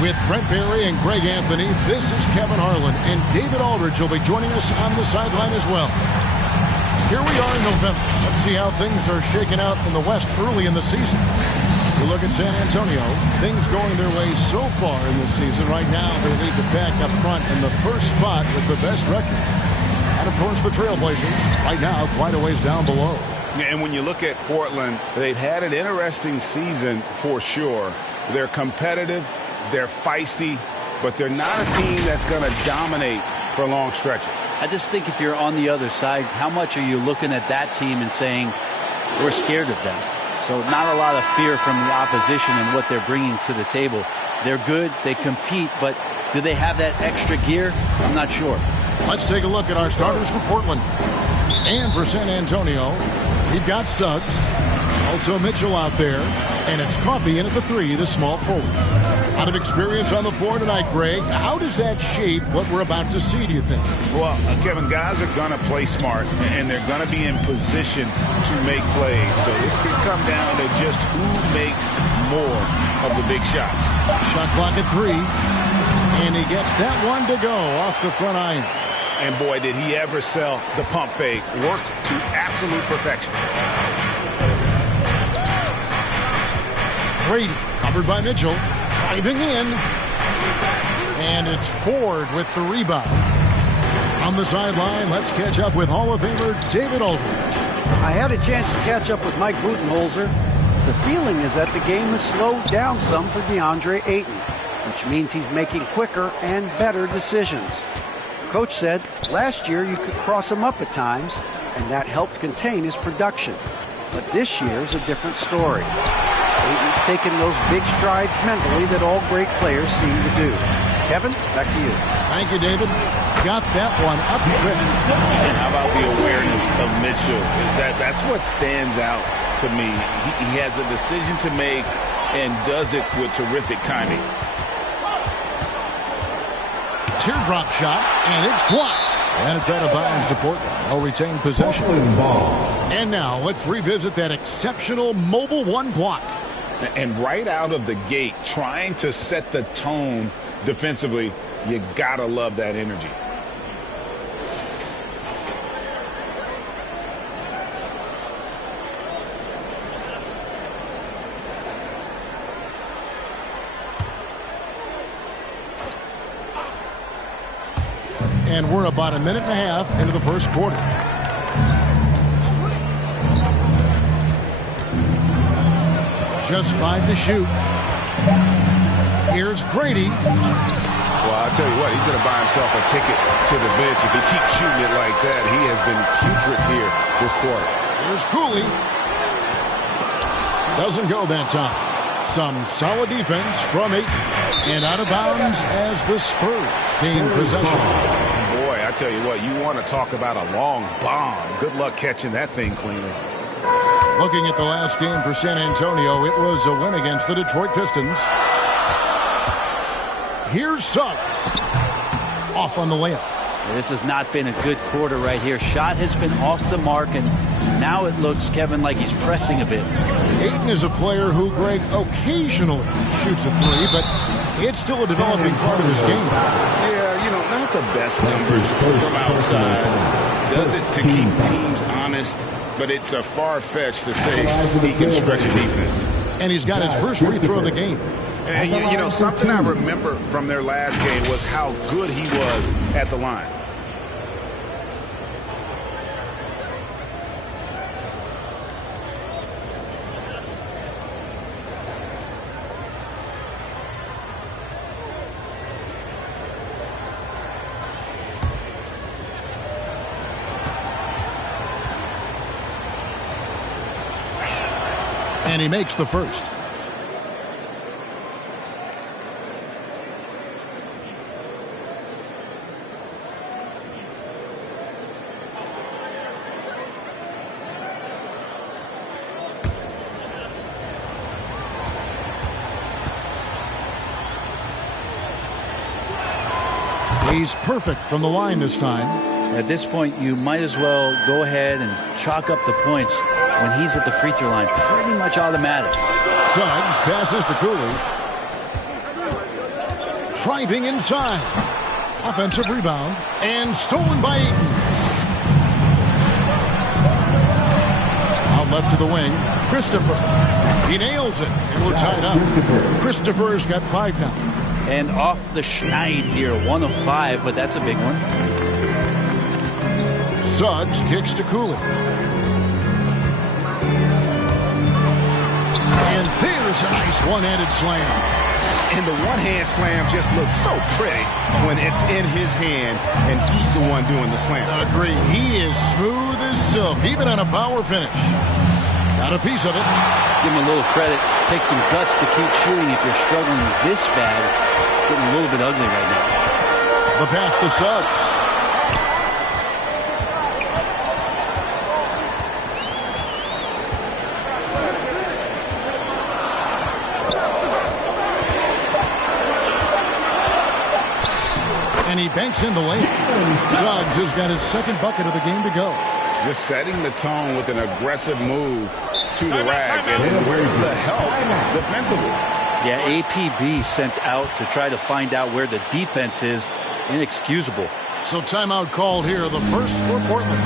With Brent Barry and Greg Anthony, this is Kevin Harlan, and David Aldridge will be joining us on the sideline as well. Here we are in November. Let's see how things are shaking out in the West early in the season. You look at San Antonio, things going their way so far in this season. Right now, they lead the pack up front in the first spot with the best record. And, of course, the Trailblazers, right now, quite a ways down below. And when you look at Portland, they've had an interesting season for sure. They're competitive, they're feisty, but they're not a team that's going to dominate for long stretches. I just think if you're on the other side, how much are you looking at that team and saying, we're scared of them? So not a lot of fear from the opposition and what they're bringing to the table. They're good, they compete, but do they have that extra gear? I'm not sure. Let's take a look at our starters for Portland. And for San Antonio, we've got Suggs, also Mitchell out there, and it's Coffey in at the 3, the small forward. Out of experience on the floor tonight, Greg, how does that shape what we're about to see, do you think? Well, Kevin, guys are going to play smart, and they're going to be in position to make plays. So this could come down to just who makes more of the big shots. Shot clock at 3, and he gets that one to go off the front iron. And boy, did he ever sell the pump fake. Worked to absolute perfection. Brady, covered by Mitchell, driving in. And it's Ford with the rebound. On the sideline, let's catch up with Hall of Famer David Aldridge. I had a chance to catch up with Mike Budenholzer. The feeling is that the game has slowed down some for DeAndre Ayton, which means he's making quicker and better decisions. Coach said last year you could cross him up at times, and that helped contain his production. But this year's a different story. Ayton's taken those big strides mentally that all great players seem to do. Kevin, back to you. Thank you, David. Got that one up quick. And how about the awareness of Mitchell? That's what stands out to me. He has a decision to make and does it with terrific timing. Teardrop shot, and it's blocked. And it's out of bounds to Portland. They'll retain possession. And now let's revisit that exceptional mobile one block. And right out of the gate, trying to set the tone defensively, you gotta love that energy. And we're about a minute and a half into the first quarter. Just 5 to shoot. Here's Grady. Well, I'll tell you what, he's going to buy himself a ticket to the bench. If he keeps shooting it like that, he has been putrid here this quarter. Here's COOLEY. Doesn't go that time. Some solid defense from Ayton. And out of bounds as the Spurs gain possession. Boy, I tell you what, you want to talk about a long bomb. Good luck catching that thing cleanly. Looking at the last game for San Antonio, it was a win against the Detroit Pistons. Here's Suggs. Off on the layup. This has not been a good quarter right here. Shot has been off the mark, and now it looks, Kevin, like he's pressing a bit. Ayton is a player who, Greg, occasionally shoots a 3, but it's still a developing part of his game. Yeah, you know, not the best numbers from outside. Does it to keep teams honest, but it's a far-fetched to say he can stretch a defense. And he's got his first free throw of the game. And, you know, something I remember from their last game was how good he was at the line. And he makes the first. He's perfect from the line this time. At this point, you might as well go ahead and chalk up the points when he's at the free throw line. Pretty much automatic. Suggs passes to COOLEY. driving inside. Offensive rebound and stolen by Eaton. Out left to the wing, Christopher. He nails it, and we're tied up. Christopher's got 5 now. And off the schneid here, 1 of 5, but that's a big one. Suggs kicks to Cooley. And there's a nice one-handed slam. And the one-hand slam just looks so pretty when it's in his hand and he's the one doing the slam. Agreed. He is smooth as silk, even on a power finish. Got a piece of it. Give him a little credit. Take some guts to keep shooting if you're struggling this bad. It's getting a little bit ugly right now. The pass to Suggs. And he banks in the lane. Suggs has got his 2nd bucket of the game to go. Just setting the tone with an aggressive move to the rack. And where's the help defensively? Yeah, APB sent out to try to find out where the defense is. Inexcusable. So timeout called here, the first for Portland.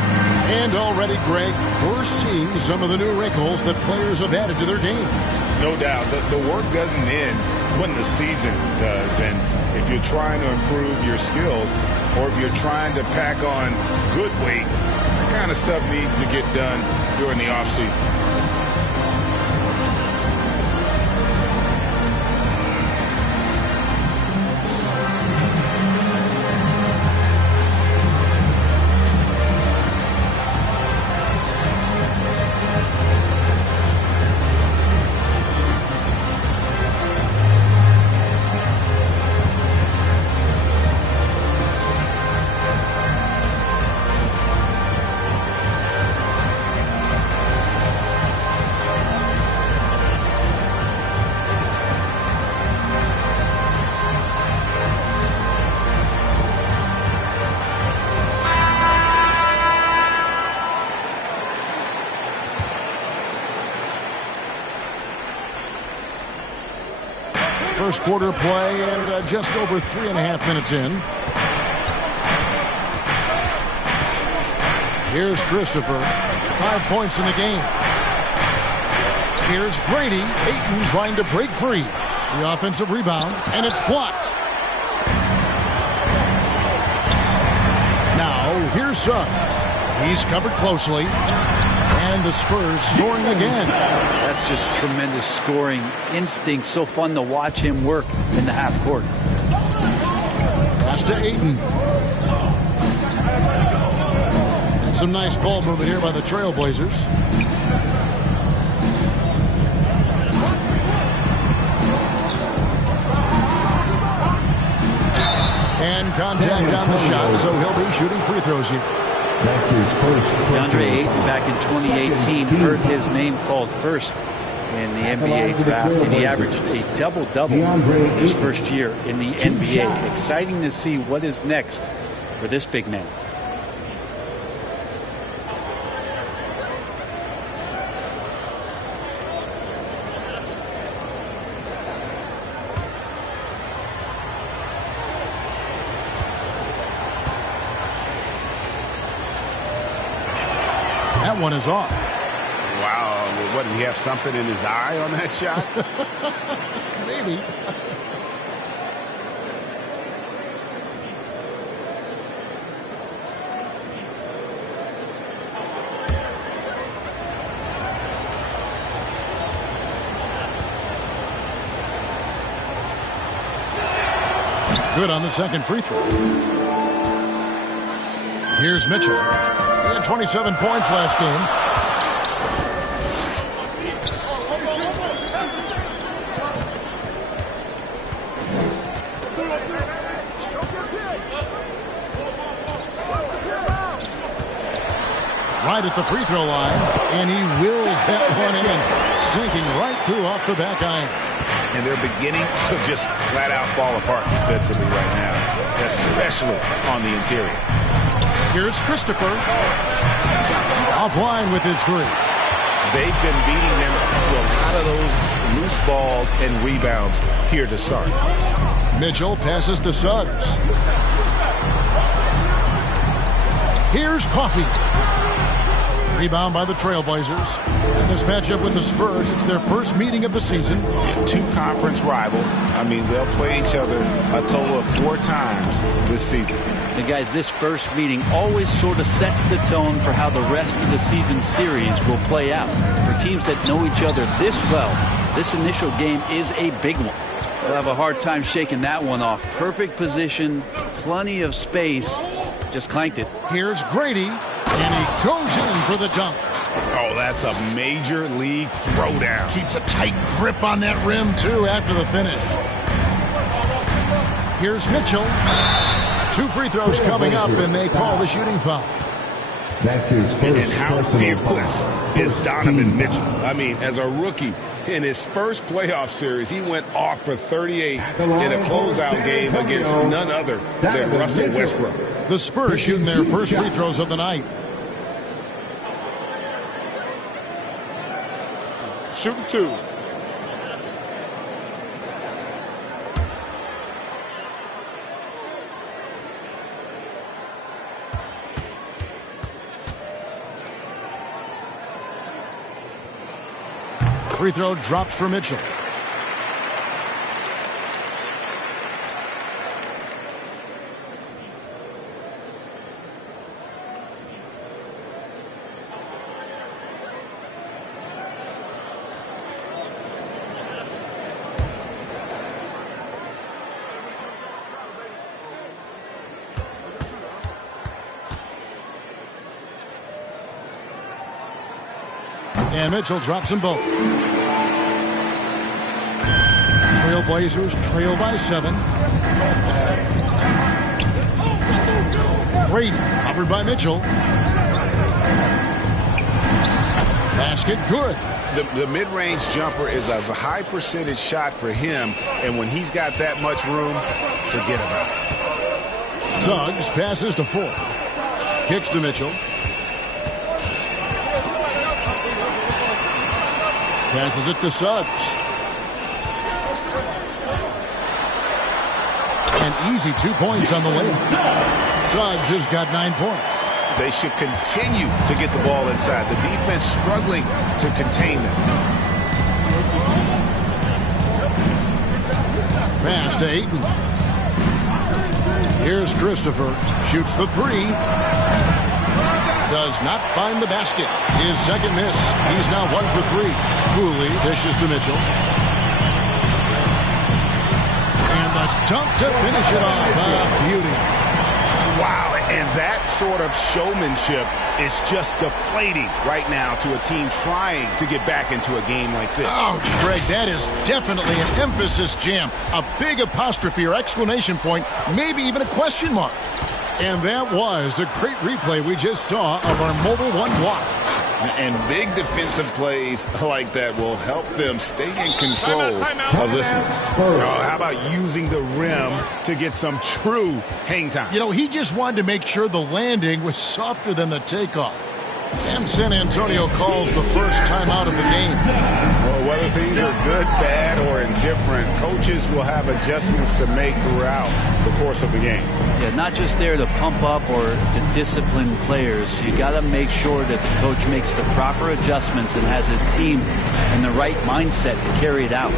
And already, Greg, we're seeing some of the new wrinkles that players have added to their game. No doubt. The work doesn't end when the season does. And if you're trying to improve your skills or if you're trying to pack on good weight, that kind of stuff needs to get done during the offseason. First quarter play and just over 3.5 minutes in. Here's Christopher. 5 points in the game. Here's Grady. Ayton trying to break free. The offensive rebound, and it's blocked. Now, here's Suggs. He's covered closely. And the Spurs scoring again. That's just tremendous scoring instinct. So fun to watch him work in the half court. Pass to Ayton. And some nice ball movement here by the Trailblazers. And contact on the shot, so he'll be shooting free throws here. That's his first. DeAndre Ayton back in 2018 heard his name called first in the NBA draft, and he averaged a double-double his first year in the NBA. Exciting to see what is next for this big man. That one is off. Wow. What, did he have something in his eye on that shot? Maybe. Good on the second free throw. Here's Mitchell. He had 27 points last game. Right at the free throw line, and he wills that one in, sinking right through off the back iron. And they're beginning to just flat out fall apart defensively right now, especially on the interior. Here's Christopher. Offline with his three. they've been beating them to a lot of those loose balls and rebounds here to start. Mitchell passes to Suggs. Here's Coffee. Rebound by the Trailblazers. And this matchup with the Spurs, it's their first meeting of the season. Two conference rivals. I mean, they'll play each other a total of 4 times this season. And guys, this first meeting always sort of sets the tone for how the rest of the season series will play out. For teams that know each other this well, this initial game is a big one. They'll have a hard time shaking that one off. Perfect position, plenty of space. Just clanked it. Here's Grady, and he goes in for the dunk. Oh, that's a major league throwdown. Keeps a tight grip on that rim, too, after the finish. Here's Mitchell. 2 free throws coming up, and they call the shooting foul. That's his first. And how fearless is Donovan Mitchell? I mean, as a rookie, in his first playoff series, he went off for 38 in a closeout game against none other than Russell Westbrook. The Spurs shooting their first free throws of the night. Shooting 2. Free throw drops for Mitchell. And Mitchell drops them both. Trailblazers trail by 7. Brady covered by Mitchell. Basket good. The mid-range jumper is a high percentage shot for him, and when he's got that much room, forget about it. Suggs passes to 4. Kicks to Mitchell. Passes it to Suggs. An easy 2 points on the way. Suggs has got 9 points. They should continue to get the ball inside. The defense struggling to contain them. Pass to Ayton. Here's Christopher. Shoots the 3. Does not find the basket. His second miss. He's now 1 for 3. Cooley dishes to Mitchell. And the dunk to finish it off. Beauty. Wow, and that sort of showmanship is just deflating right now to a team trying to get back into a game like this. Ouch, Greg, that is definitely an emphasis jam. A big apostrophe or exclamation point, maybe even a question mark. And that was a great replay we just saw of our Mobile 1 block. And big defensive plays like that will help them stay in control of this one. How about using the rim to get some true hang time? You know, he just wanted to make sure the landing was softer than the takeoff. And San Antonio calls the first timeout of the game. Well, whether things are good, bad, or indifferent, coaches will have adjustments to make throughout the course of the game. Yeah, not just there to pump up or to discipline players. You got to make sure that the coach makes the proper adjustments and has his team in the right mindset to carry it out.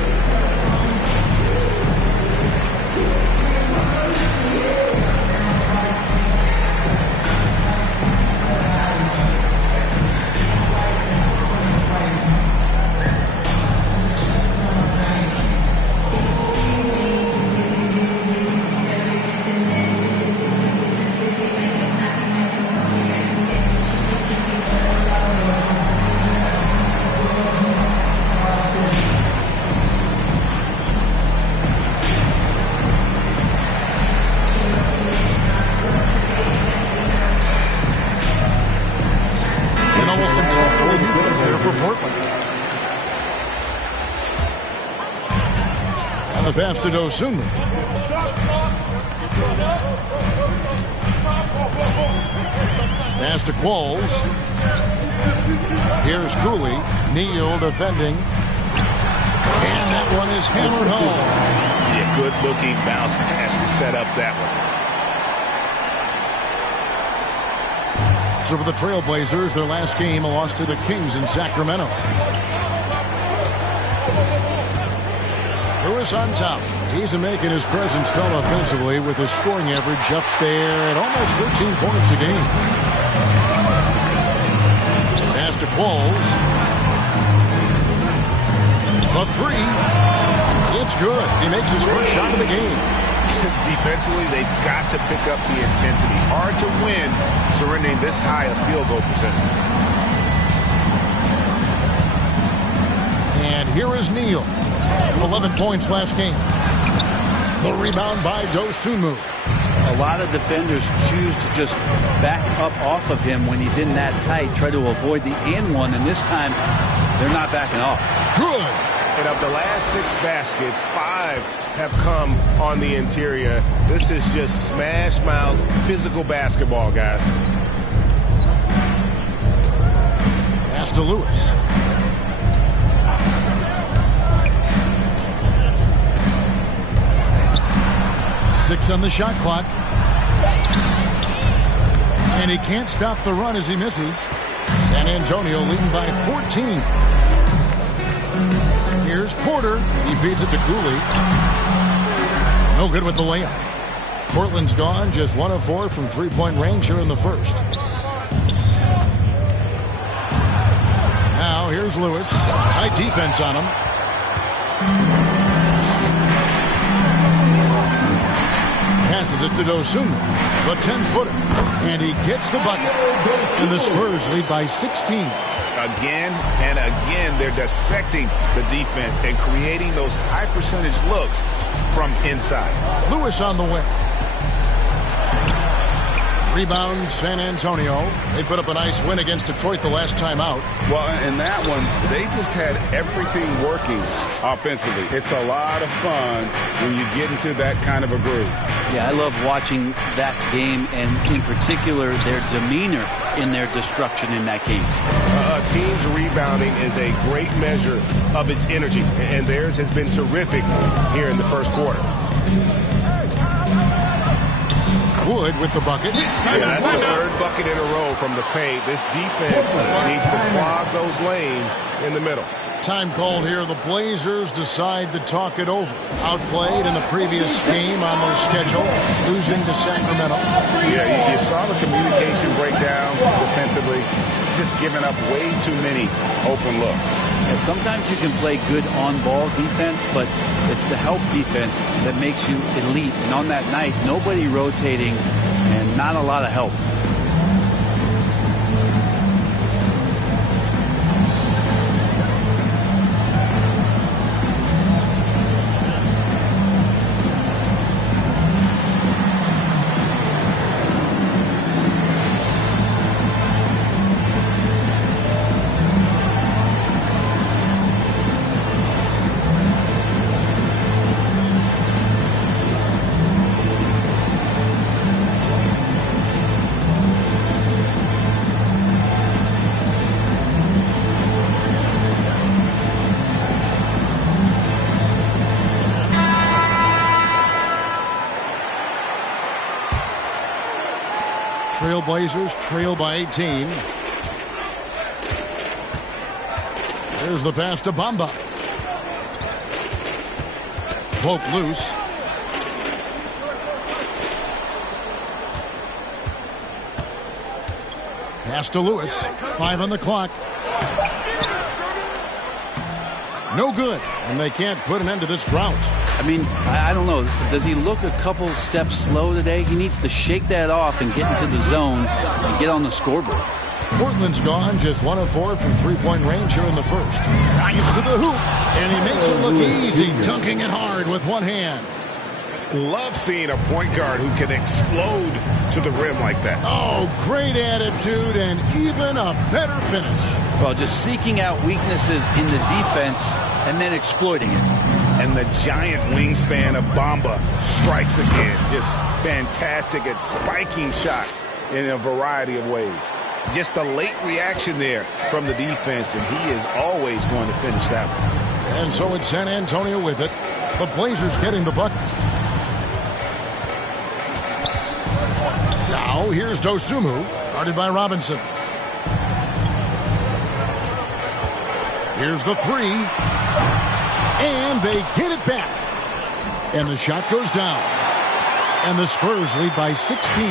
Pass to Dosunmu. Pass to Qualls. Here's Cooley. Neal defending. And that one is hammered home. Yeah, good-looking bounce pass to set up that one. So for the Trailblazers, their last game, a loss to the Kings in Sacramento. Lewis on top. He's making his presence felt offensively with his scoring average up there at almost 13 points a game. Pass to Qualls. A three. It's good. He makes his first shot of the game. Defensively, they've got to pick up the intensity. Hard to win surrendering this high a field goal percentage. And here is Neal. 11 points last game. The rebound by Dosunmu. A lot of defenders choose to just back up off of him when he's in that tight, try to avoid the and one, and this time they're not backing off. Good. And of the last 6 baskets, 5 have come on the interior. This is just smash mouth physical basketball, guys. Pass to Lewis. Six on the shot clock. And he can't stop the run as he misses. San Antonio leading by 14. Here's Porter. He feeds it to Cooley. No good with the layup. Portland's gone. Just 1 of 4 from three-point range here in the first. Now here's Lewis. Tight defense on him. Passes it to Dosunmu. The 10-footer. And he gets the bucket. And the Spurs lead by 16. Again and again, they're dissecting the defense and creating those high-percentage looks from inside. Lewis on the way. Rebound, San Antonio. They put up a nice win against Detroit the last time out. Well, in that one, they just had everything working offensively. It's a lot of fun when you get into that kind of a groove. Yeah, I love watching that game, and in particular, their demeanor in their destruction in that game. A team's rebounding is a great measure of its energy, and theirs has been terrific here in the first quarter. Wood with the bucket. Yeah, that's the 3rd bucket in a row from the paint. This defense needs to clog those lanes in the middle. Time called here. The Blazers decide to talk it over. Outplayed in the previous game on their schedule, losing to Sacramento. Yeah, you saw the communication breakdowns defensively, just giving up way too many open looks. And sometimes you can play good on-ball defense, but it's the help defense that makes you elite. And on that night, nobody rotating and not a lot of help. Trailblazers trail by 18. There's the pass to Bamba. Poke loose. Pass to Lewis. 5 on the clock. No good. And they can't put an end to this drought. I mean, I don't know. Does he look a couple steps slow today? He needs to shake that off and get into the zone and get on the scoreboard. Portland's gone. Just 1 of 4 from three-point range here in the first. Drives to the hoop. And he makes it look easy, dunking it hard with one hand. Love seeing a point guard who can explode to the rim like that. Oh, great attitude and even a better finish. Well, just seeking out weaknesses in the defense and then exploiting it. And the giant wingspan of Bamba strikes again. Just fantastic at spiking shots in a variety of ways. Just a late reaction there from the defense, and he is always going to finish that one. And so it's San Antonio with it. The Blazers getting the bucket. Now here's Dosunmu, guarded by Robinson. Here's the three. And they get it back. And the shot goes down. And the Spurs lead by 16.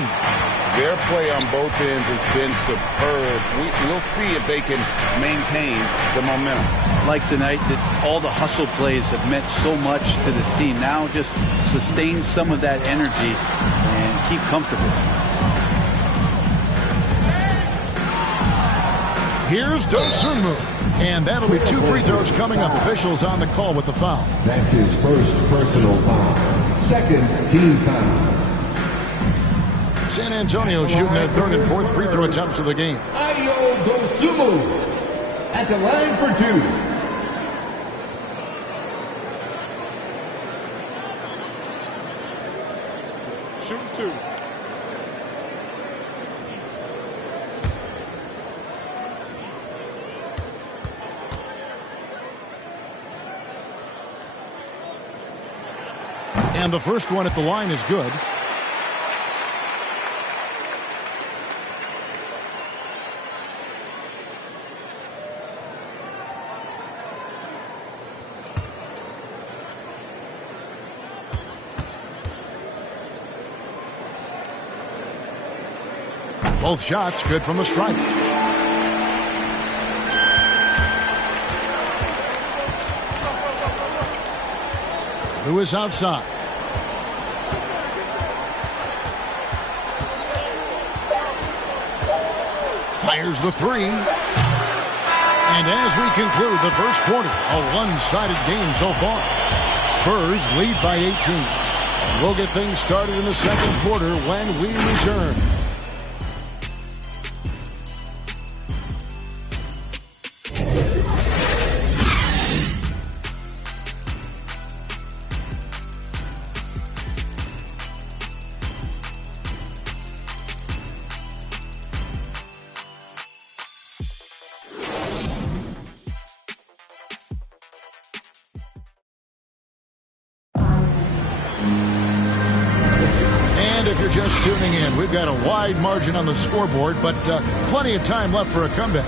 Their play on both ends has been superb. We'll see if they can maintain the momentum. Like tonight, that all the hustle plays have meant so much to this team. Now just sustain some of that energy and keep comfortable. Here's Dosunmu. And that'll be 2 free throws coming up. Officials on the call with the foul. That's his first personal foul. Second team foul. San Antonio shooting their third and fourth free throw attempts of the game. Ayo Dosunmu at the line for 2. Shoot 2. And the first one at the line is good. Both shots good from the stripe. Lewis outside. Fires the three. And as we conclude the first quarter, a one-sided game so far. Spurs lead by 18. We'll get things started in the second quarter when we return. If you're just tuning in, we've got a wide margin on the scoreboard, but plenty of time left for a comeback.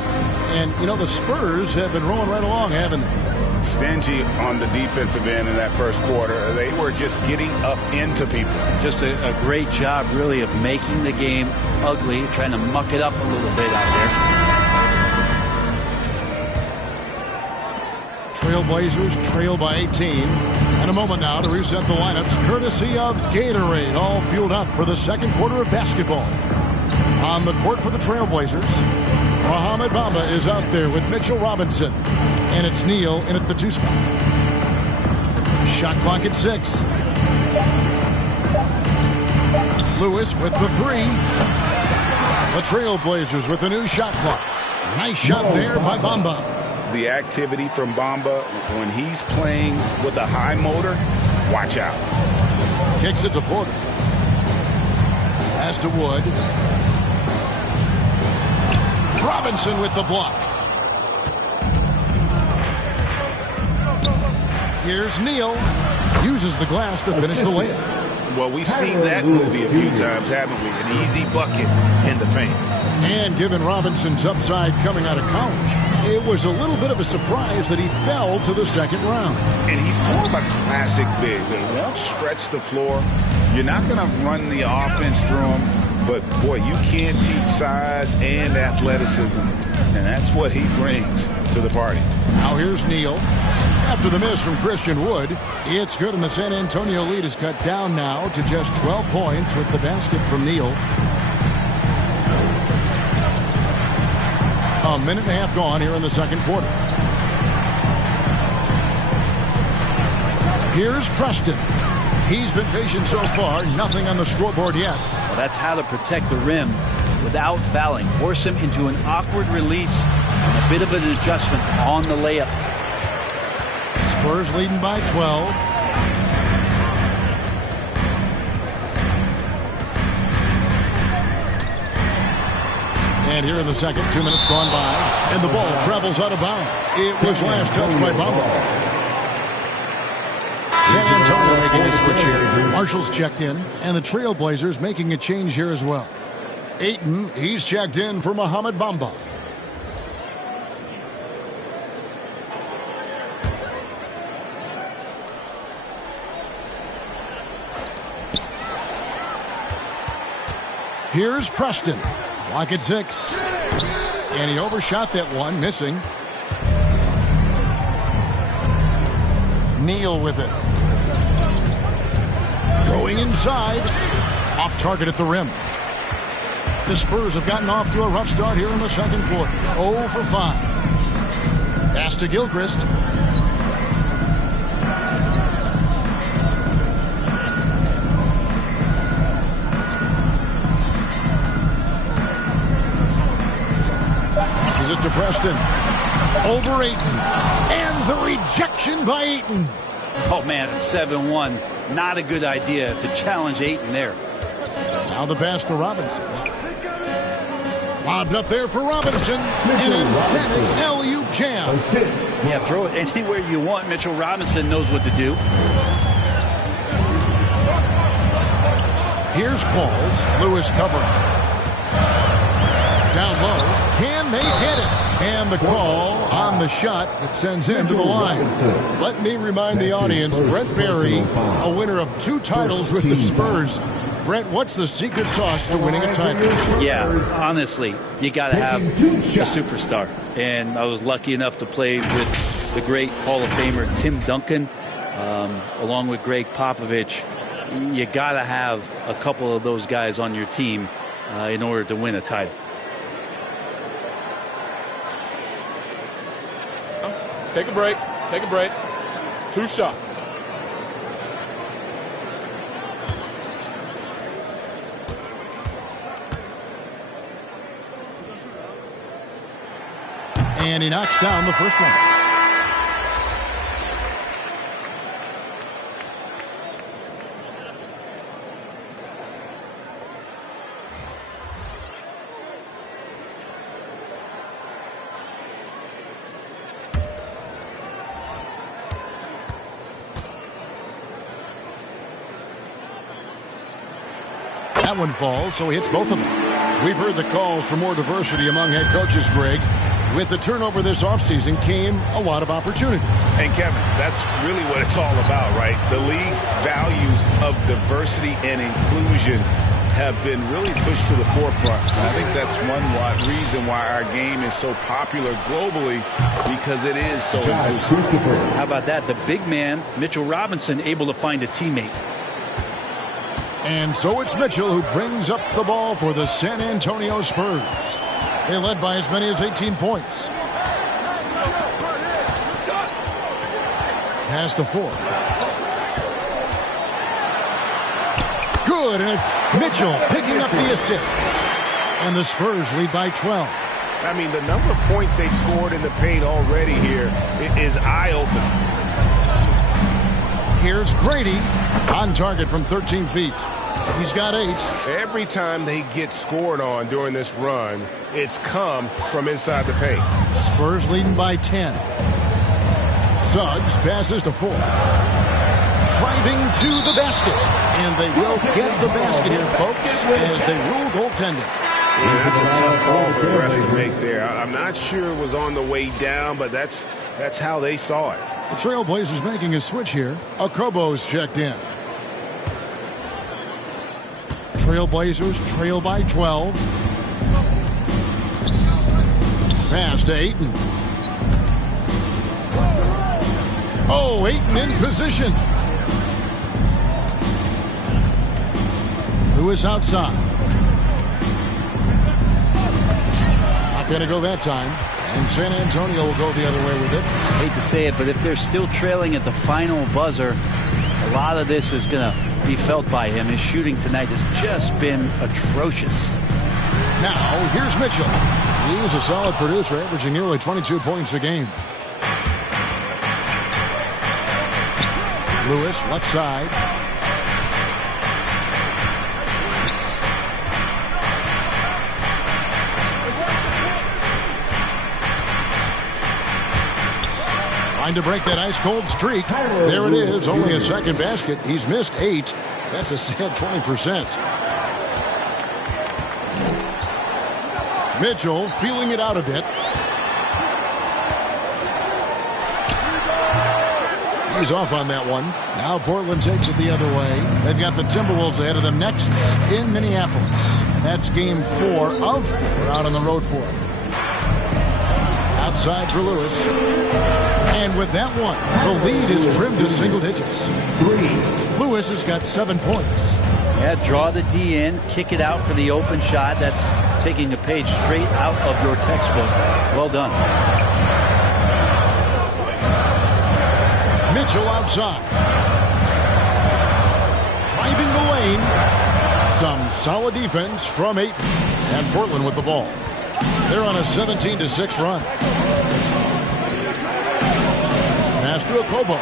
And, you know, the Spurs have been rolling right along, haven't they? Stingy on the defensive end in that first quarter. They were just getting up into people. Just A great job, really, of making the game ugly, trying to muck it up a little bit out there. Trailblazers trail by 18. And a moment now to reset the lineups, courtesy of Gatorade, all fueled up for the second quarter of basketball. On the court for the Trailblazers, Mohamed Bamba is out there with Mitchell Robinson. And it's Neal in at the 2 spot. Shot clock at 6. Lewis with the 3. The Trailblazers with a new shot clock. Nice shot there by Bamba. The activity from Bamba, when he's playing with a high motor, watch out. Kicks it to Porter. Pass to Wood. Robinson with the block. Here's Neal. Uses the glass to finish the layup. Well, we've seen that movie a few times, haven't we? An easy bucket in the paint. And given Robinson's upside coming out of college, it was a little bit of a surprise that he fell to the second round. And he's more of a classic big. They won't stretch the floor. You're not going to run the offense through him. But, boy, you can't teach size and athleticism. And that's what he brings to the party. Now here's Neal. After the miss from Christian Wood, it's good, and the San Antonio lead is cut down now to just 12 points with the basket from Neal. A minute and a half gone here in the second quarter. Here's Preston. He's been patient so far. Nothing on the scoreboard yet. Well, that's how to protect the rim without fouling. Force him into an awkward release and a bit of an adjustment on the layup. Spurs leading by 12. And here in the second, 2 minutes gone by, and the ball travels out of bounds. It was last touched by Bamba. San Antonio making a switch here. Marshall's checked in, and the Trailblazers making a change here as well. Ayton, he's checked in for Mohamed Bamba. Here's Preston. Clock at 6. And he overshot that one, missing. Neal with it. Going inside. Off target at the rim. The Spurs have gotten off to a rough start here in the second quarter. 0 for 5. Pass to Gilchrist. Passes it to Preston. Over Ayton. And the rejection by Ayton. Oh, man, it's 7-1. Not a good idea to challenge Ayton there. Now the pass to Robinson. Lobbed up there for Robinson. An emphatic alley-oop jam. Yeah, throw it anywhere you want. Mitchell Robinson knows what to do. Here's Qualls. Lewis covering. Down low. Can they get it? And the call on the shot that sends him to the line. Let me remind the audience, Brent Barry, a winner of 2 titles with the Spurs. Brent, what's the secret sauce to winning a title? Yeah, honestly, you got to have a superstar. And I was lucky enough to play with the great Hall of Famer Tim Duncan, along with Greg Popovich. You got to have a couple of those guys on your team in order to win a title. Take a break. Take a break. 2 shots. And he knocks down the first one. That one falls, so he hits both of them. We've heard the calls for more diversity among head coaches, Greg. With the turnover this offseason came a lot of opportunity. And Kevin, that's really what it's all about, right? The league's values of diversity and inclusion have been really pushed to the forefront. And I think that's one reason why our game is so popular globally, because it is so inclusive. How about that? The big man, Mitchell Robinson, able to find a teammate. And so it's Mitchell who brings up the ball for the San Antonio Spurs. They led by as many as 18 points. Pass to 4. Good, and it's Mitchell picking up the assist. And the Spurs lead by 12. I mean, the number of points they've scored in the paint already here is eye-opening. Here's Grady on target from 13 feet. He's got 8. Every time they get scored on during this run, it's come from inside the paint. Spurs leading by 10. Suggs passes to 4. Driving to the basket. And they will get the basket here, folks, as they rule goaltending. Yeah, that's a tough call for the ref to make there. I'm not sure it was on the way down, but that's how they saw it. The Trailblazers making a switch here. Okobo's checked in. Trailblazers trail by 12. Pass to Ayton. Oh, Ayton in position. Lewis outside. Not going to go that time. And San Antonio will go the other way with it. Hate to say it, but if they're still trailing at the final buzzer, a lot of this is going to be felt by him. His shooting tonight has just been atrocious. Now, here's Mitchell. He was a solid producer, averaging nearly 22 points a game. Lewis, left side. Trying to break that ice-cold streak. There it is, only a second basket. He's missed 8. That's a sad 20%. Mitchell feeling it out a bit. He's off on that one. Now Portland takes it the other way. They've got the Timberwolves ahead of them next in Minneapolis. And that's game 4 of 4 out on the road for them. Outside for Lewis. And with that one, the lead is trimmed to single digits. Lewis has got 7 points. Yeah, draw the D in, kick it out for the open shot. That's taking a page straight out of your textbook. Well done. Mitchell outside. Driving the lane. Some solid defense from Ayton. And Portland with the ball. They're on a 17-6 run. Pass to Okobo.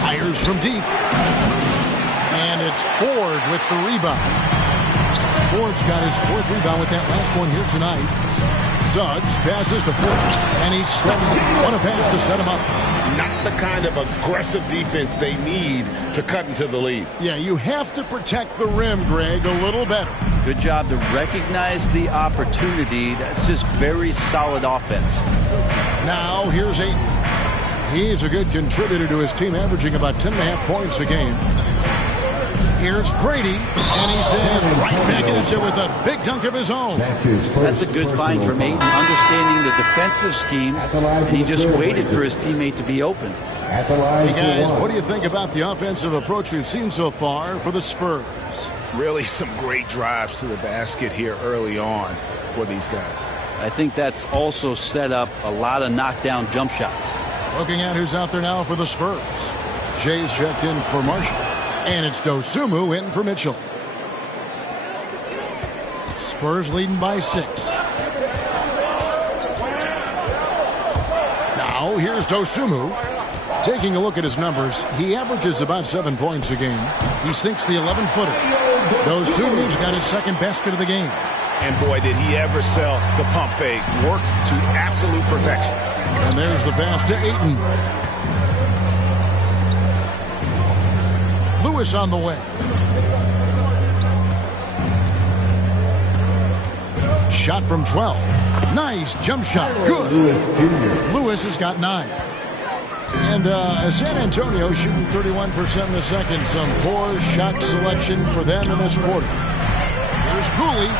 Fires from deep. And it's Ford with the rebound. Ford's got his 4th rebound with that last one here tonight. Suggs passes to Ford, and he stuffs it. What a pass to set him up. Not the kind of aggressive defense they need to cut into the lead. Yeah, you have to protect the rim, Greg, a little better. Good job to recognize the opportunity. That's just very solid offense. Now, here's Ayton. He's a good contributor to his team, averaging about 10.5 points a game. Here's Grady, and he says right back at you with a big dunk of his own. That's a good find from Ayton, understanding the defensive scheme, and he just waited for his teammate to be open. Hey guys, what do you think about the offensive approach we've seen so far for the Spurs? Really some great drives to the basket here early on for these guys. I think that's also set up a lot of knockdown jump shots. Looking at who's out there now for the Spurs. Jay's checked in for Marshall. And it's Dosunmu in for Mitchell. Spurs leading by 6. Now here's Dosunmu. Taking a look at his numbers, he averages about 7 points a game. He sinks the 11-footer. Dosumu's got his 2nd basket of the game. And boy, did he ever sell the pump fake. Worked to absolute perfection. And there's the pass to Ayton. Lewis on the way. Shot from 12. Nice jump shot. Good. Lewis has got 9. And San Antonio shooting 31% in the second. Some poor shot selection for them in this quarter. Here's COOLEY.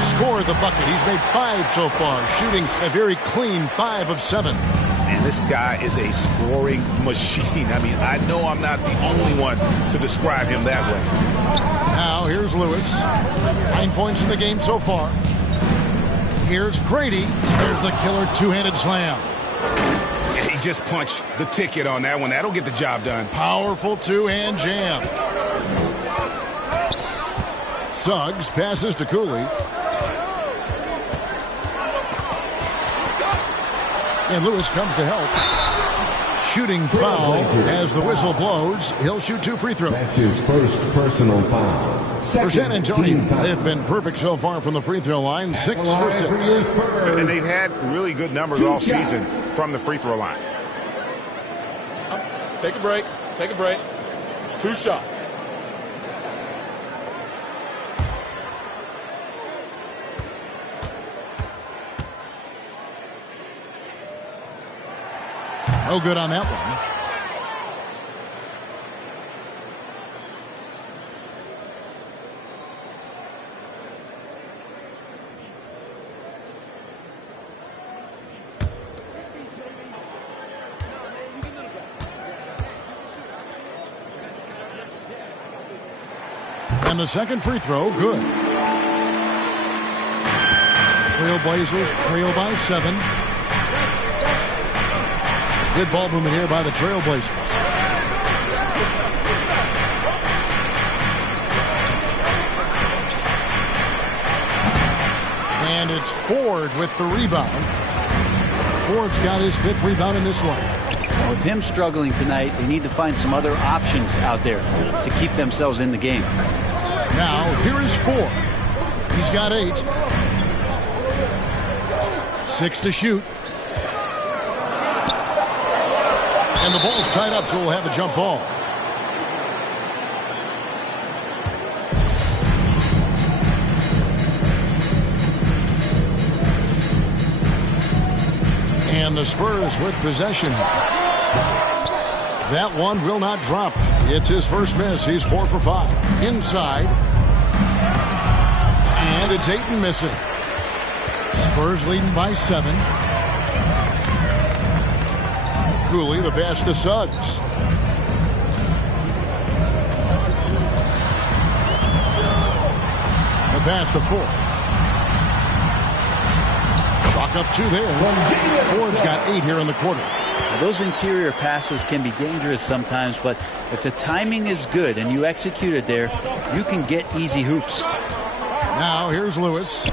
Scored the bucket. He's made 5 so far, shooting a very clean 5 of 7. Man, this guy is a scoring machine. I mean, I know I'm not the only one to describe him that way. Now, here's Lewis. 9 points in the game so far. Here's Grady. There's the killer 2-handed slam. And he just punched the ticket on that one. That'll get the job done. Powerful 2-hand jam. Suggs passes to COOLEY. And Lewis comes to help. Shooting foul as the whistle blows. He'll shoot 2 free throws. That's his first personal foul. For San Antonio, they've been perfect so far from the free throw line. 6 for 6. And they've had really good numbers all season from the free throw line. Take a break. Take a break. 2 shots. No good on that one. And the second free throw, good. Trailblazers trail by 7. Good ball movement here by the Trailblazers. And it's Ford with the rebound. Ford's got his 5th rebound in this one. With him struggling tonight, they need to find some other options out there to keep themselves in the game. Now, here is Ford. He's got 8. 6 to shoot. And the ball's tied up, so we'll have a jump ball. And the Spurs with possession. That one will not drop. It's his first miss. He's 4 for 5. Inside. And it's Ayton missing. Spurs leading by 7. Cooley, the pass to Suggs. The pass to Ford. Chalk up 2 there. Ford's got 8 here in the quarter. Now, those interior passes can be dangerous sometimes, but if the timing is good and you execute it there, you can get easy hoops. Now here's Lewis.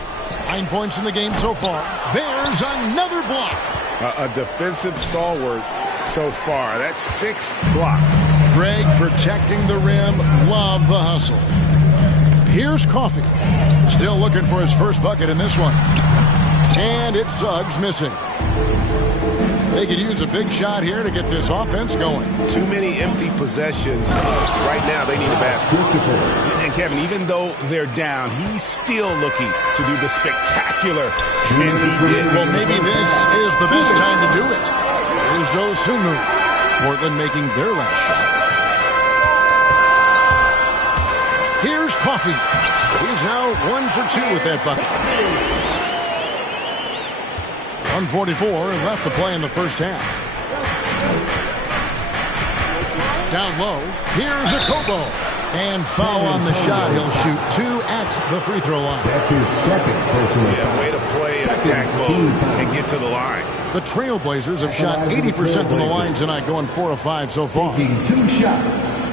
9 points in the game so far. There's another block. A defensive stalwart so far. That's 6 blocks. Greg protecting the rim. Love the hustle. Here's Coffee. Still looking for his first bucket in this one. And it's Suggs missing. They could use a big shot here to get this offense going. Too many empty possessions. Right now, they need a basket. And Kevin, even though they're down, he's still looking to do the spectacular. And he did. Well, maybe this is the best time to do it. Here's Dosunmu. Portland making their last shot. Here's Coffee. He's now 1 for 2 with that bucket. 1:44 left to play in the first half. Down low. Here's a Kobo. And foul on the shot. He'll shoot 2 at the free throw line. That's his second personal foul. Way to play in attack mode and get to the line. The Trailblazers have shot 80% from the line tonight, going 4 of 5 so far. Taking 2 shots.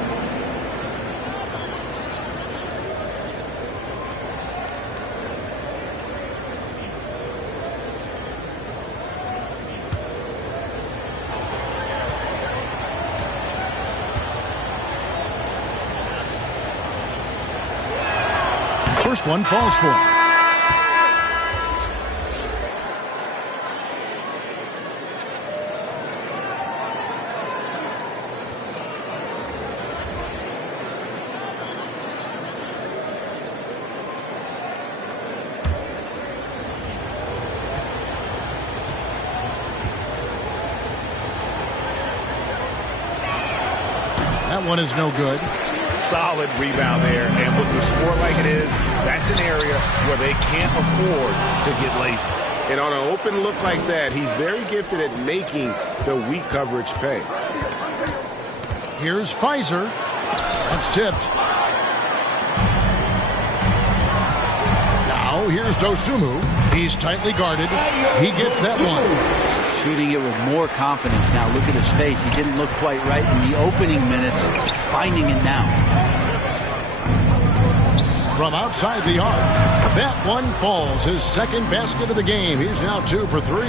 First one falls for him. That one is no good. Solid rebound there, and with the score like it is, that's an area where they can't afford to get lazy. And on an open look like that, he's very gifted at making the weak coverage pay. Here's Pfizer. That's tipped. Now here's Dosunmu. He's tightly guarded. He gets that one. Shooting it with more confidence now. Look at his face. He didn't look quite right in the opening minutes. Finding it now. From outside the arc, that one falls. His second basket of the game. He's now 2 for 3.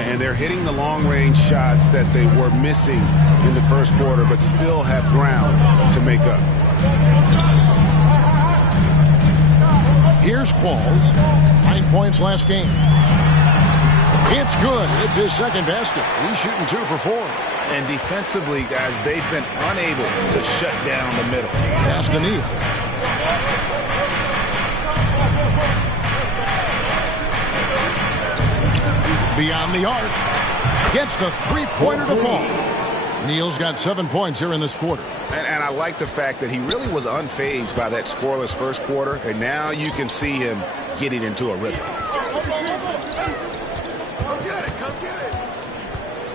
And they're hitting the long-range shots that they were missing in the first quarter, but still have ground to make up. Here's Qualls. 9 points last game. It's good. It's his second basket. He's shooting 2 for 4. And defensively, guys, they've been unable to shut down the middle. Pass to Neal. Beyond the arc. Gets the three-pointer to fall. Neal's got 7 points here in this quarter. And I like the fact that he really was unfazed by that scoreless first quarter. And now you can see him getting into a rhythm.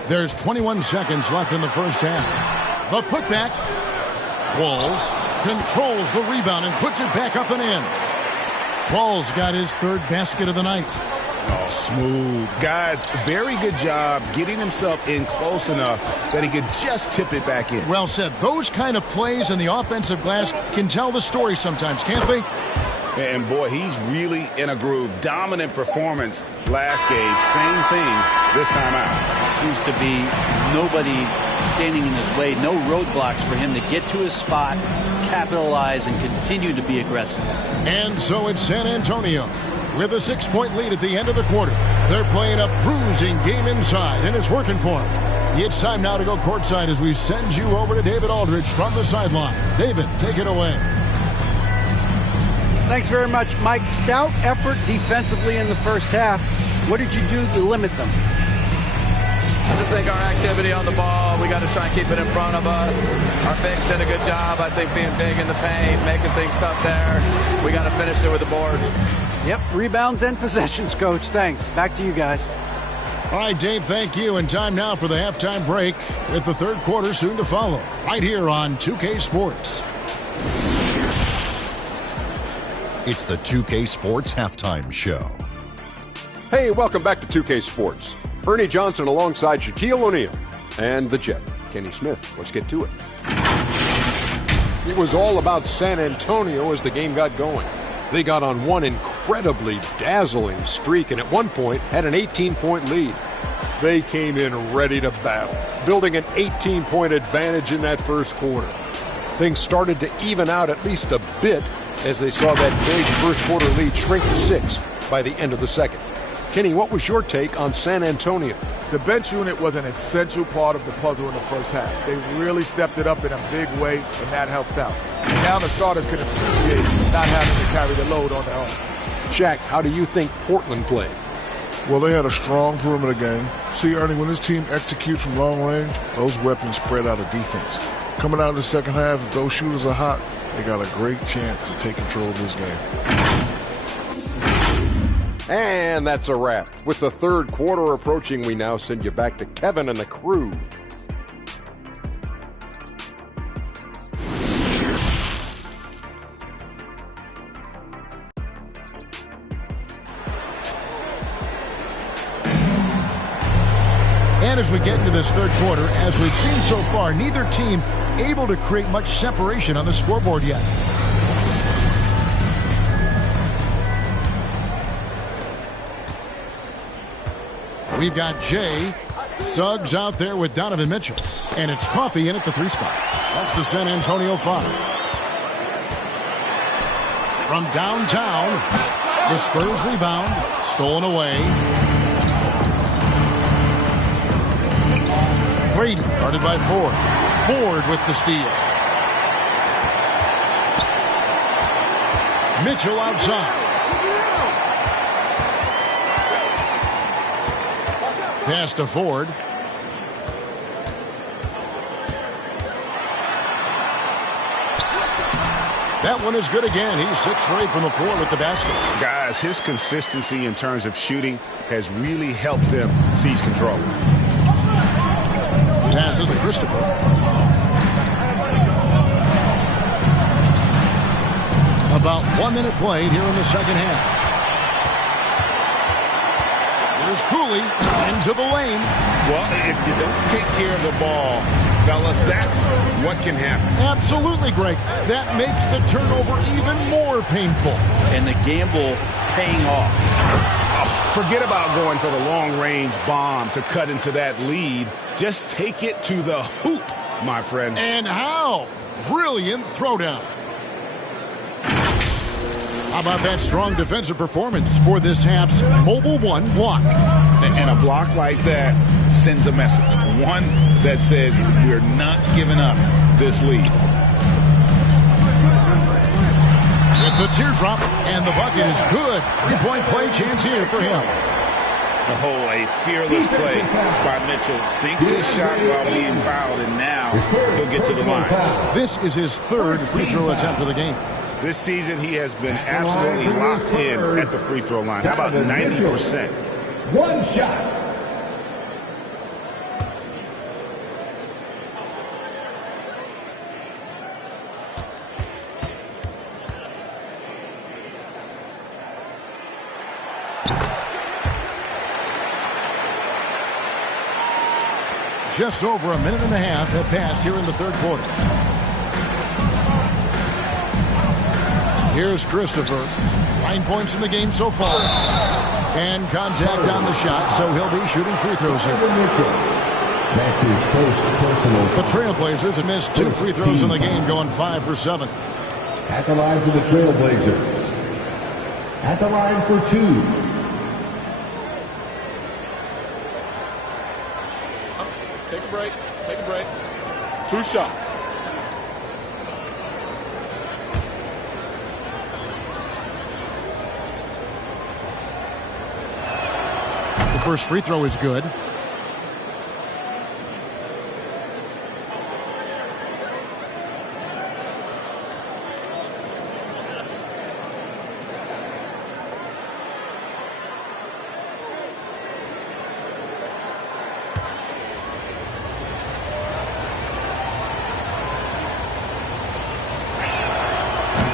There's 21 seconds left in the first half. The putback. Qualls controls the rebound and puts it back up and in. Qualls got his 3rd basket of the night. Oh, smooth. Guys, very good job getting himself in close enough that he could just tip it back in. Well said. Those kind of plays in the offensive glass can tell the story sometimes, can't they? And boy, he's really in a groove. Dominant performance last game. Same thing this time out. Seems to be nobody standing in his way. No roadblocks for him to get to his spot, capitalize, and continue to be aggressive. And so it's San Antonio with a 6-point lead at the end of the quarter. They're playing a bruising game inside, and it's working for them. It's time now to go courtside as we send you over to David Aldridge from the sideline. David, take it away. Thanks very much, Mike. Stout effort defensively in the first half. What did you do to limit them? I just think our activity on the ball, we got to try and keep it in front of us. Our bigs did a good job, I think, being big in the paint, making things tough there. We got to finish it with the board. Yep, rebounds and possessions, Coach. Thanks. Back to you guys. All right, Dave, thank you. And time now for the halftime break with the third quarter soon to follow. Right here on 2K Sports. It's the 2K Sports Halftime Show. Hey, welcome back to 2K Sports. Ernie Johnson alongside Shaquille O'Neal and the Jet, Kenny Smith. Let's get to it. It was all about San Antonio as the game got going. They got on one incredibly dazzling streak and at one point had an 18-point lead. They came in ready to battle, building an 18-point advantage in that first quarter. Things started to even out at least a bit as they saw that big first quarter lead shrink to 6 by the end of the second. Kenny, what was your take on San Antonio? The bench unit was an essential part of the puzzle in the first half. They really stepped it up in a big way, and that helped out. And now the starters can appreciate not having to carry the load on their own. Shaq, how do you think Portland played? Well, they had a strong perimeter game. See, Ernie, when this team executes from long range, those weapons spread out of defense. Coming out of the second half, if those shooters are hot, they got a great chance to take control of this game. And that's a wrap. With the third quarter approaching, we now send you back to Kevin and the crew. And as we get into this third quarter, as we've seen so far, neither team able to create much separation on the scoreboard yet. We've got Jay Suggs out there with Donovan Mitchell. And it's Coffey in at the 3 spot. That's the San Antonio foul. From downtown, the Spurs rebound. Stolen away. Brady guarded by Ford. Ford with the steal. Mitchell outside. Pass to Ford. That one is good again. He's 6 for 8 from the floor with the basket. Guys, his consistency in terms of shooting has really helped them seize control. Passes to Christopher. About 1 minute played here in the second half. There's Cooley into the lane. Well, if you don't take care of the ball, fellas, that's what can happen. Absolutely, Greg. That makes the turnover even more painful. And the gamble paying off. Oh, forget about going for the long-range bomb to cut into that lead. Just take it to the hoop, my friend. And how? Brilliant throwdown. How about that strong defensive performance for this half's Mobile One block? And a block like that sends a message. One that says we're not giving up this lead. With the teardrop, and the bucket is good. 3-point play chance here for him. Oh, a fearless play by Mitchell. Sinks his shot while being fouled, and now he'll get to the line. This is his third free throw attempt of the game. This season, he has been absolutely locked in at the free throw line. How about 90%? One shot. Just over a minute and a half have passed here in the third quarter. Here's Christopher. 9 points in the game so far. And contact on the shot, so he'll be shooting free throws here. That's his first personal. The Trailblazers have missed 2 free throws in the game, going 5 for 7. At the line for the Trailblazers. At the line for 2. Take a break. Take a break. 2 shots. The first free throw is good.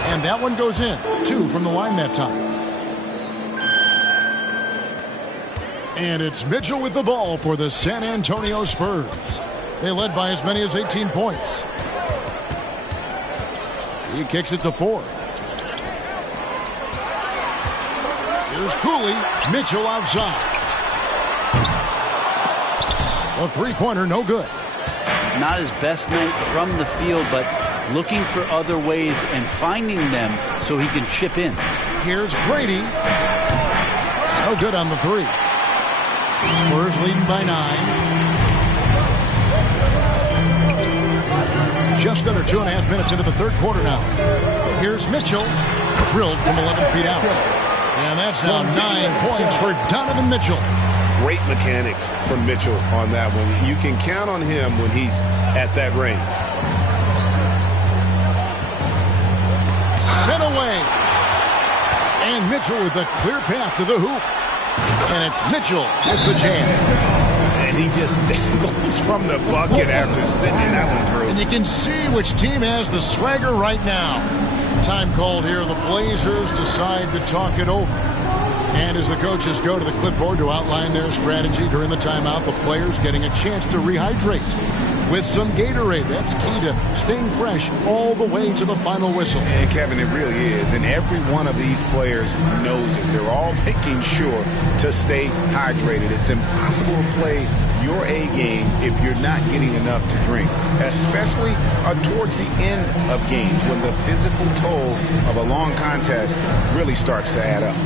And that one goes in. 2 from the line that time. And it's Mitchell with the ball for the San Antonio Spurs. They led by as many as 18 points. He kicks it to 4. Here's COOLEY. Mitchell outside. A three-pointer, no good. It's not his best night from the field, but looking for other ways and finding them so he can chip in. Here's Grady. No good on the 3. Spurs leading by 9. Just under 2.5 minutes into the third quarter now. Here's Mitchell. Drilled from 11 feet out. And that's now 9 points for Donovan Mitchell. Great mechanics from Mitchell on that one. You can count on him when he's at that range. Sent away. And Mitchell with a clear path to the hoop. And it's Mitchell with the jam. And he just goes from the bucket after sending that one through. And you can see which team has the swagger right now. Time called here. The Blazers decide to talk it over. And as the coaches go to the clipboard to outline their strategy during the timeout, the players getting a chance to rehydrate with some Gatorade. That's key to staying fresh all the way to the final whistle. And Kevin, it really is. And every one of these players knows it. They're all making sure to stay hydrated. It's impossible to play your A game if you're not getting enough to drink, especially towards the end of games when the physical toll of a long contest really starts to add up.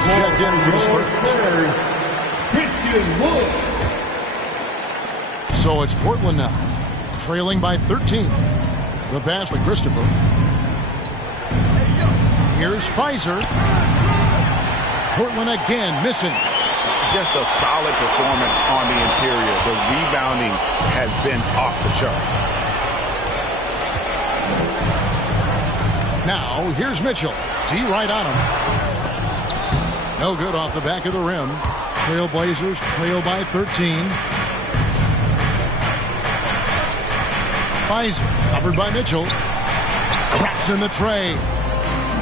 Checked in for the Spurs. So it's Portland now, trailing by 13. The pass to Christopher. Here's Pfizer. Portland again missing. Just a solid performance on the interior. The rebounding has been off the charts. Now here's Mitchell. D right on him. No good off the back of the rim. Trailblazers trail by 13. Pfizer covered by Mitchell. Traps in the tray.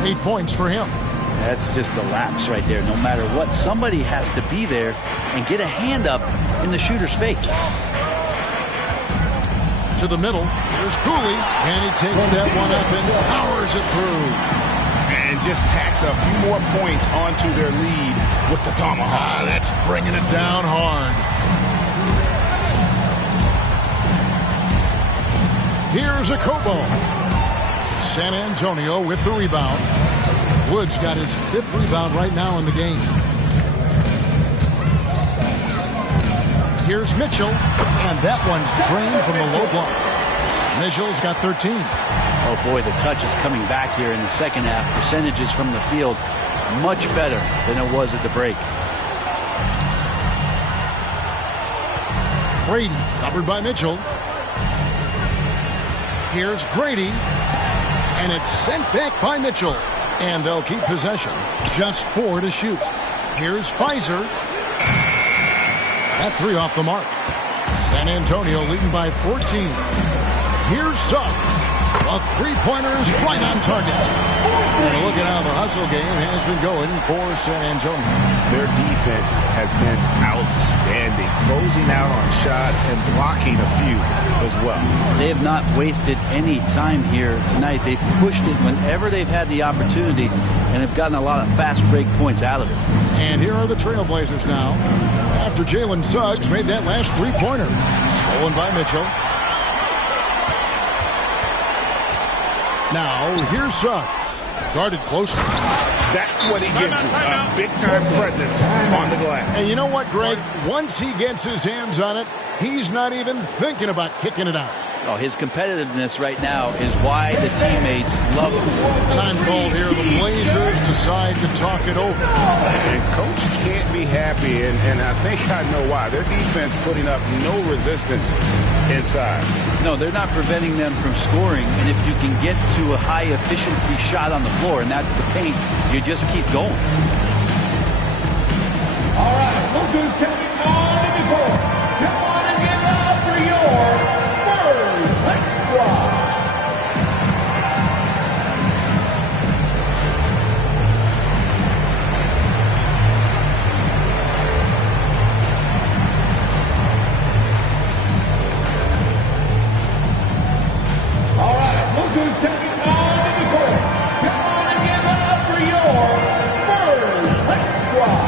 8 points for him. That's just a lapse right there. No matter what, somebody has to be there and get a hand up in the shooter's face. To the middle. Here's COOLEY. And he takes that one up and powers it through. And just tacks a few more points onto their lead with the tomahawk. That's bringing it down hard. Here's a Kobo. San Antonio with the rebound. Woods got his 5th rebound right now in the game. Here's Mitchell. And that one's drained from the low block. Mitchell's got 13. Oh, boy, the touch is coming back here in the second half. Percentages from the field much better than it was at the break. Grady covered by Mitchell. Here's Grady. And it's sent back by Mitchell. And they'll keep possession. Just 4 to shoot. Here's Pfizer. That 3 off the mark. San Antonio leading by 14. Here's Suggs. A three-pointer is right on target. And a look look at how the hustle game has been going for San Antonio. Their defense has been outstanding, closing out on shots and blocking a few as well. They have not wasted any time here tonight. They've pushed it whenever they've had the opportunity and have gotten a lot of fast break points out of it. And here are the Trailblazers now. After Jalen Suggs made that last three-pointer. Stolen by Mitchell. Now, here's Suggs. Guarded closely. That's what he gives you, a big-time presence on the glass. And you know what, Greg? Once he gets his hands on it, he's not even thinking about kicking it out. Oh, his competitiveness right now is why the teammates love him. Time called here. The Blazers decide to talk it over. And Coach can't be happy, and I think I know why. Their defense putting up no resistance inside. No, they're not preventing them from scoring, and if you can get to a high-efficiency shot on the floor, and that's the paint, you just keep going. All right, look who's coming on to the court. Come on and give it up for your Spurs. Let's rock. All right, look who's coming on to the court. Come on and give it up for your Spurs. Let's rock.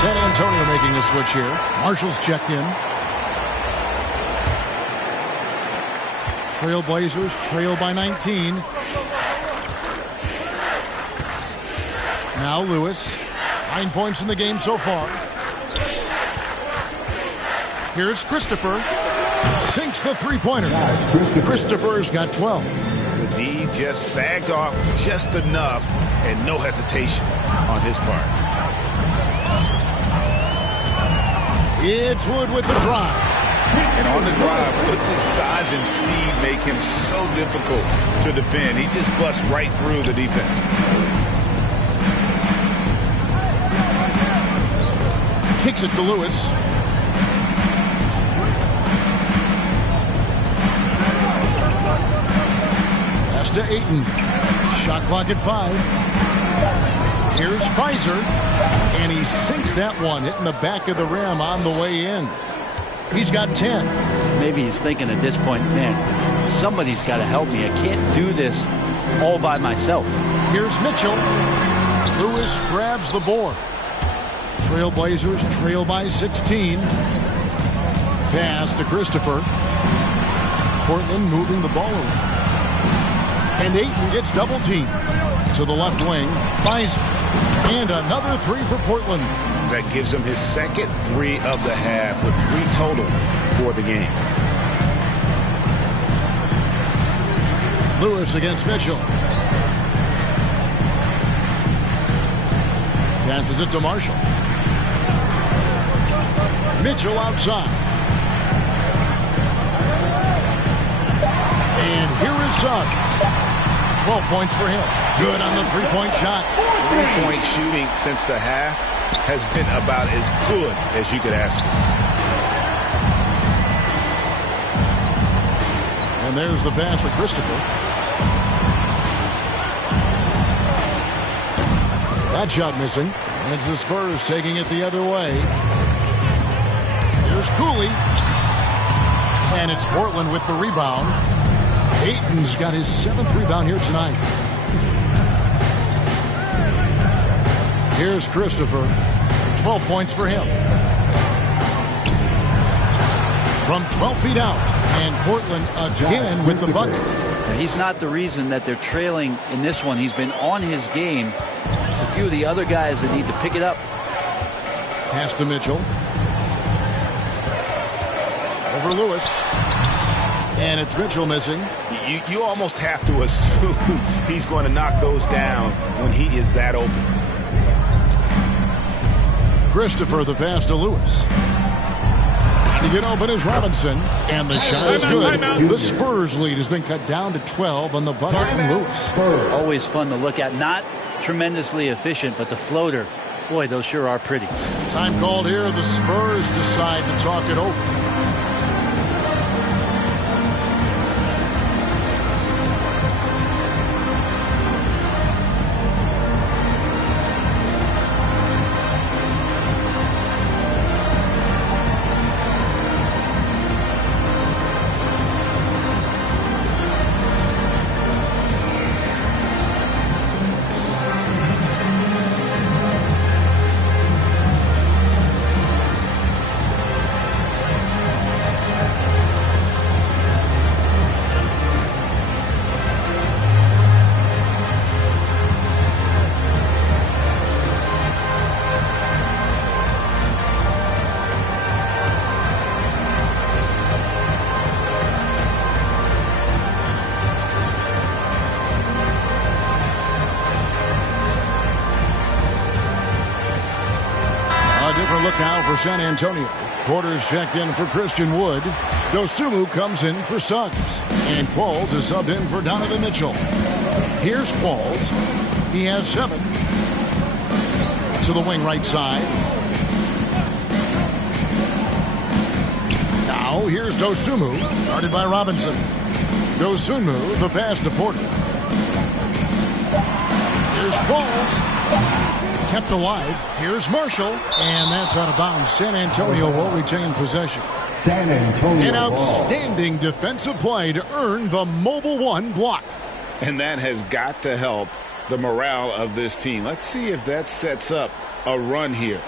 San Antonio making a switch here. Marshall's checked in. Trailblazers trail by 19. Now Lewis. 9 points in the game so far. Here's Christopher. Sinks the three-pointer. Christopher's got 12. The D just sagged off just enough, and no hesitation on his part. It's Wood with the drive. And on the drive, Wood's size and speed make him so difficult to defend. He just busts right through the defense. Kicks it to Lewis. Pass to Ayton. Shot clock at 5. Here's Pfizer. And he sinks that one, hitting the back of the rim on the way in. He's got 10. Maybe he's thinking at this point, man, somebody's got to help me. I can't do this all by myself. Here's Mitchell. Lewis grabs the board. Trailblazers trail by 16. Pass to Christopher. Portland moving the ball around. And Ayton gets double teamed. To the left wing, Pfizer. And another three for Portland. That gives him his second three of the half with 3 total for the game. Lewis against Mitchell. Passes it to Marshall. Mitchell outside. And here is Suggs. 12 points for him. Good on the three-point shot. Three-point shooting since the half has been about as good as you could ask for. And there's the pass for Christopher. That shot missing. And it's the Spurs taking it the other way. Here's Cooley. And it's Portland with the rebound. Ayton's got his 7th rebound here tonight. Here's Christopher. 12 points for him. From 12 feet out. And Portland again with the bucket. He's not the reason that they're trailing in this one. He's been on his game. There's a few of the other guys that need to pick it up. Pass to Mitchell. Over Lewis. And it's Mitchell missing. You almost have to assume he's going to knock those down when he is that open. Christopher, the pass to Lewis. To get open is Robinson. And the shot is good. The Spurs lead has been cut down to 12 on the bucket from Lewis. Always fun to look at. Not tremendously efficient, but the floater, boy, those sure are pretty. Time called here. The Spurs decide to talk it over. San Antonio. Porter's checked in for Christian Wood. Dosunmu comes in for Suggs. And Qualls is subbed in for Donovan Mitchell. Here's Qualls. He has 7. To the wing right side. Now here's Dosunmu, guarded by Robinson. Dosunmu, the pass to Porter. Here's Qualls. Kept alive. Here's Marshall. And that's out of bounds. San Antonio will retain possession. San Antonio. An outstanding defensive play to earn the Mobile One block. And that has got to help the morale of this team. Let's see if that sets up a run here.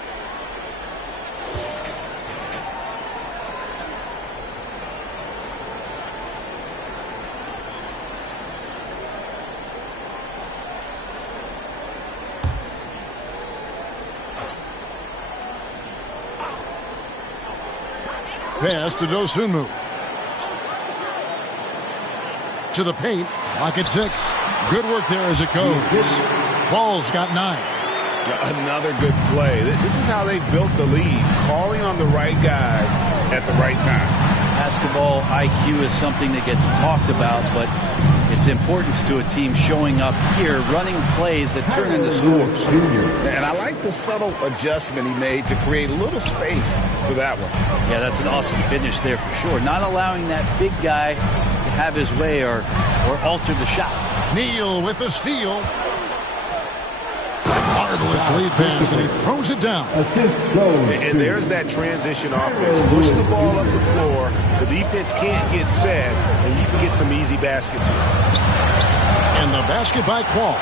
Pass to Dosunmu. To the paint. Lock at 6. Good work there as it goes. Qualls got 9. Another good play. This is how they built the lead. Calling on the right guys at the right time. Basketball IQ is something that gets talked about, but its importance to a team showing up here, running plays that turn into scores. And I like the subtle adjustment he made to create a little space for that one. Yeah, that's an awesome finish there for sure. Not allowing that big guy to have his way or alter the shot. Neal with the steal. Marvelous lead pass, and he throws it down. Assist goes. And there's that transition offense. Push the ball up the floor. The defense can't get set, and you can get some easy baskets here. And the basket by Qualls.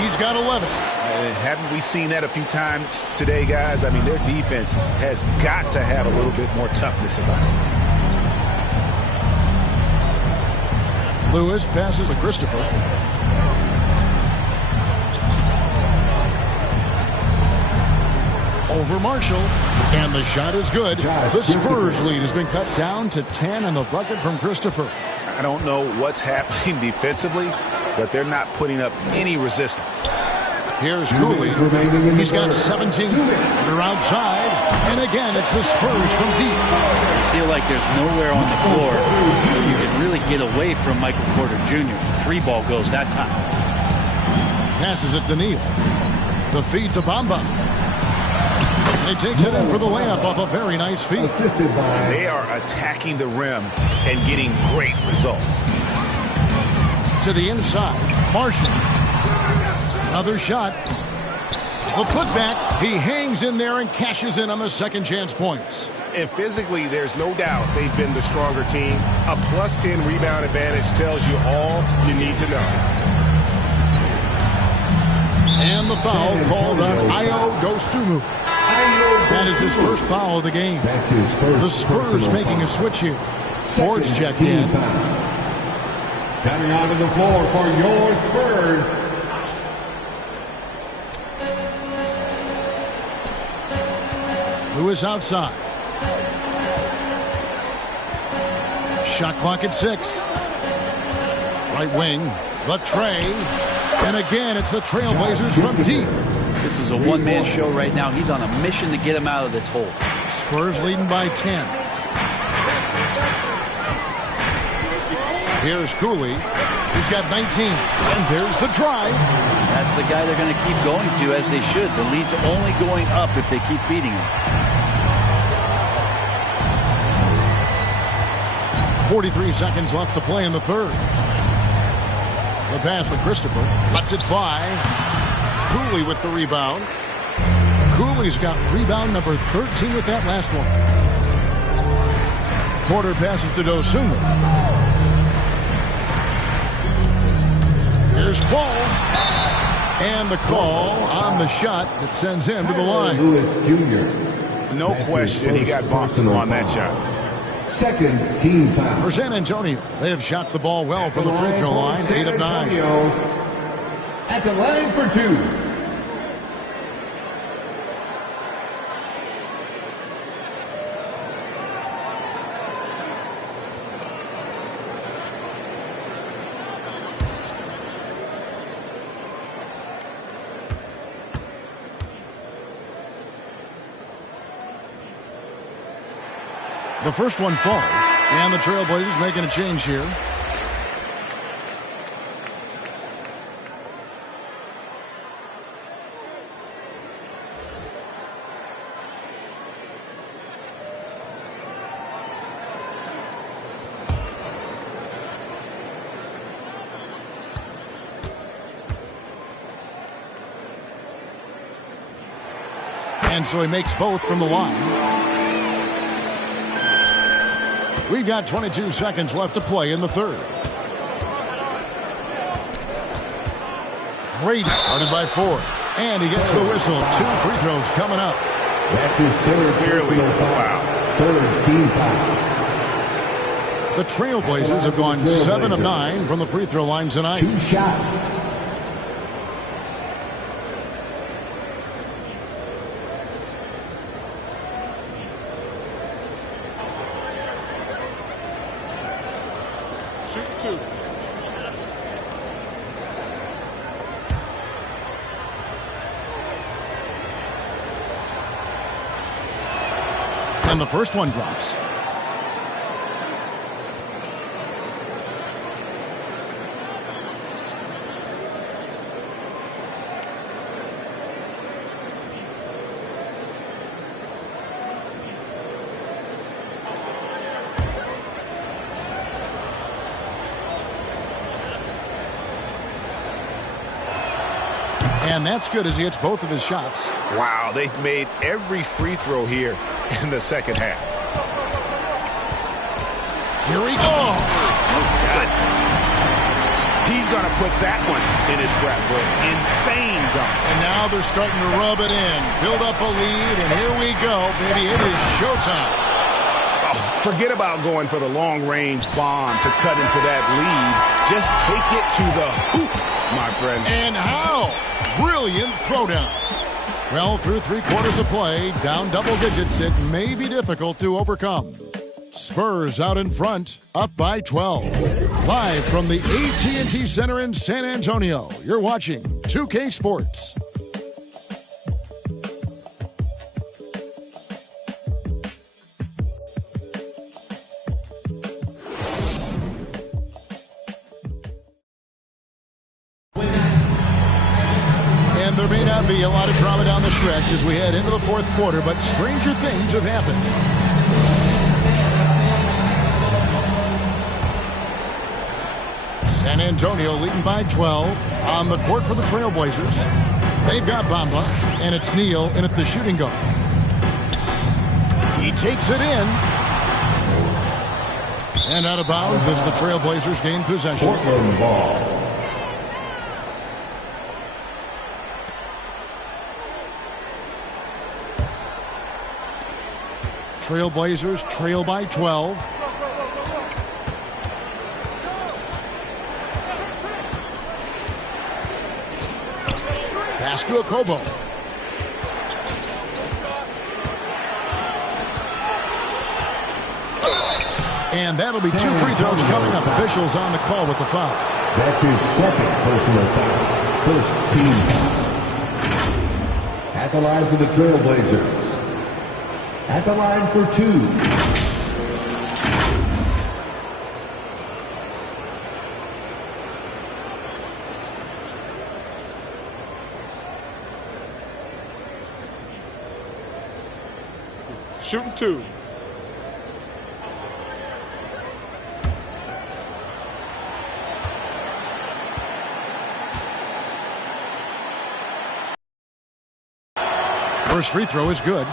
He's got 11. Haven't we seen that a few times today, guys? I mean, their defense has got to have a little bit more toughness about it. Lewis passes to Christopher. Over Marshall, and the shot is good. The Spurs lead has been cut down to 10 on the bucket from Christopher. I don't know what's happening defensively, but they're not putting up any resistance. Here's Cooley. He's got 17. They're outside, and again, it's the Spurs from deep. I feel like there's nowhere on the floor where you can really get away from Michael Porter Jr. 3 ball goes that time. Passes it to Neal. The feed to Bamba. And he takes it in for the layup off a very nice feed. They are attacking the rim and getting great results. To the inside, Marshall. Another shot. The putback. He hangs in there and cashes in on the second chance points. And physically, there's no doubt they've been the stronger team. A plus 10 rebound advantage tells you all you need to know. And the foul called on Ayo Dosunmu. That is his first foul of the game. That's his first. The Spurs making a switch here. Ford's checked in. Coming onto the floor for your Spurs. Lewis outside. Shot clock at 6. Right wing, the tray. And again, it's the Trailblazers from deep. This is a one-man show right now. He's on a mission to get him out of this hole. Spurs leading by 10. Here's Cooley. He's got 19. And there's the drive. That's the guy they're going to keep going to, as they should. The lead's only going up if they keep feeding him. 43 seconds left to play in the third. The pass to Christopher. Lets it fly. Cooley with the rebound. Cooley's got rebound number 13 with that last one. Porter passes to Dosunmu. Here's Qualls. And the call on the shot that sends him to the line. Lewis Jr. No question he got bumped on that shot. Second team foul. For San Antonio, they have shot the ball well from the free throw line. 8 of 9. At the line for 2. The first one falls, and the Trailblazers making a change here. And so he makes both from the line. We've got 22 seconds left to play in the third. Great, started by Ford. And he gets the whistle. 2 free throws coming up. That's his third Clearly a foul. Third team foul. The Trailblazers have gone 7 of 9 from the free throw line tonight. 2 shots. Shoot 2. And the first one drops. And that's good as he hits both of his shots. Wow, they've made every free throw here in the second half. Here we go. Oh, goodness. He's going to put that one in his scrapbook. Insane dunk. And now they're starting to rub it in. Build up a lead, and here we go, baby. It is showtime. Oh, forget about going for the long-range bomb to cut into that lead. Just take it to the hoop, my friend. And how? Brilliant throwdown. Well, through 3 quarters of play, down double digits, it may be difficult to overcome. Spurs out in front, up by 12. Live from the AT&T Center in San Antonio, you're watching 2K Sports. And there may not be a lot of drama down the stretch as we head into the fourth quarter, but stranger things have happened. San Antonio leading by 12 on the court for the Trailblazers. They've got Bamba, and it's Neal in at the shooting guard. He takes it in. And out of bounds as the Trailblazers gain possession. Portland ball. Trailblazers trail by 12. Pass to Okobo. And that'll be 2 free throws coming up. Officials on the call with the foul. That's his second personal foul. First team foul. At the line for the Trailblazers. At the line for 2. Shooting 2. First free throw is good.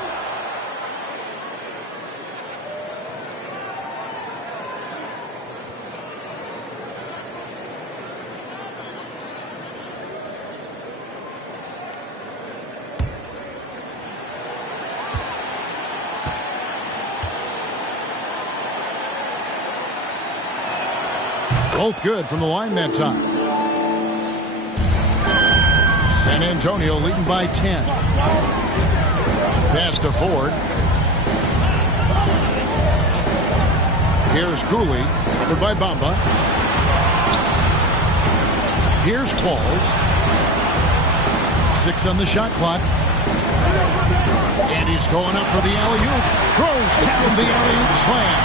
Both good from the line that time. San Antonio leading by 10. Pass to Ford. Here's Cooley, covered by Bamba. Here's Qualls. 6 on the shot clock. And he's going up for the alley-oop. Throws down the alley-oop slam.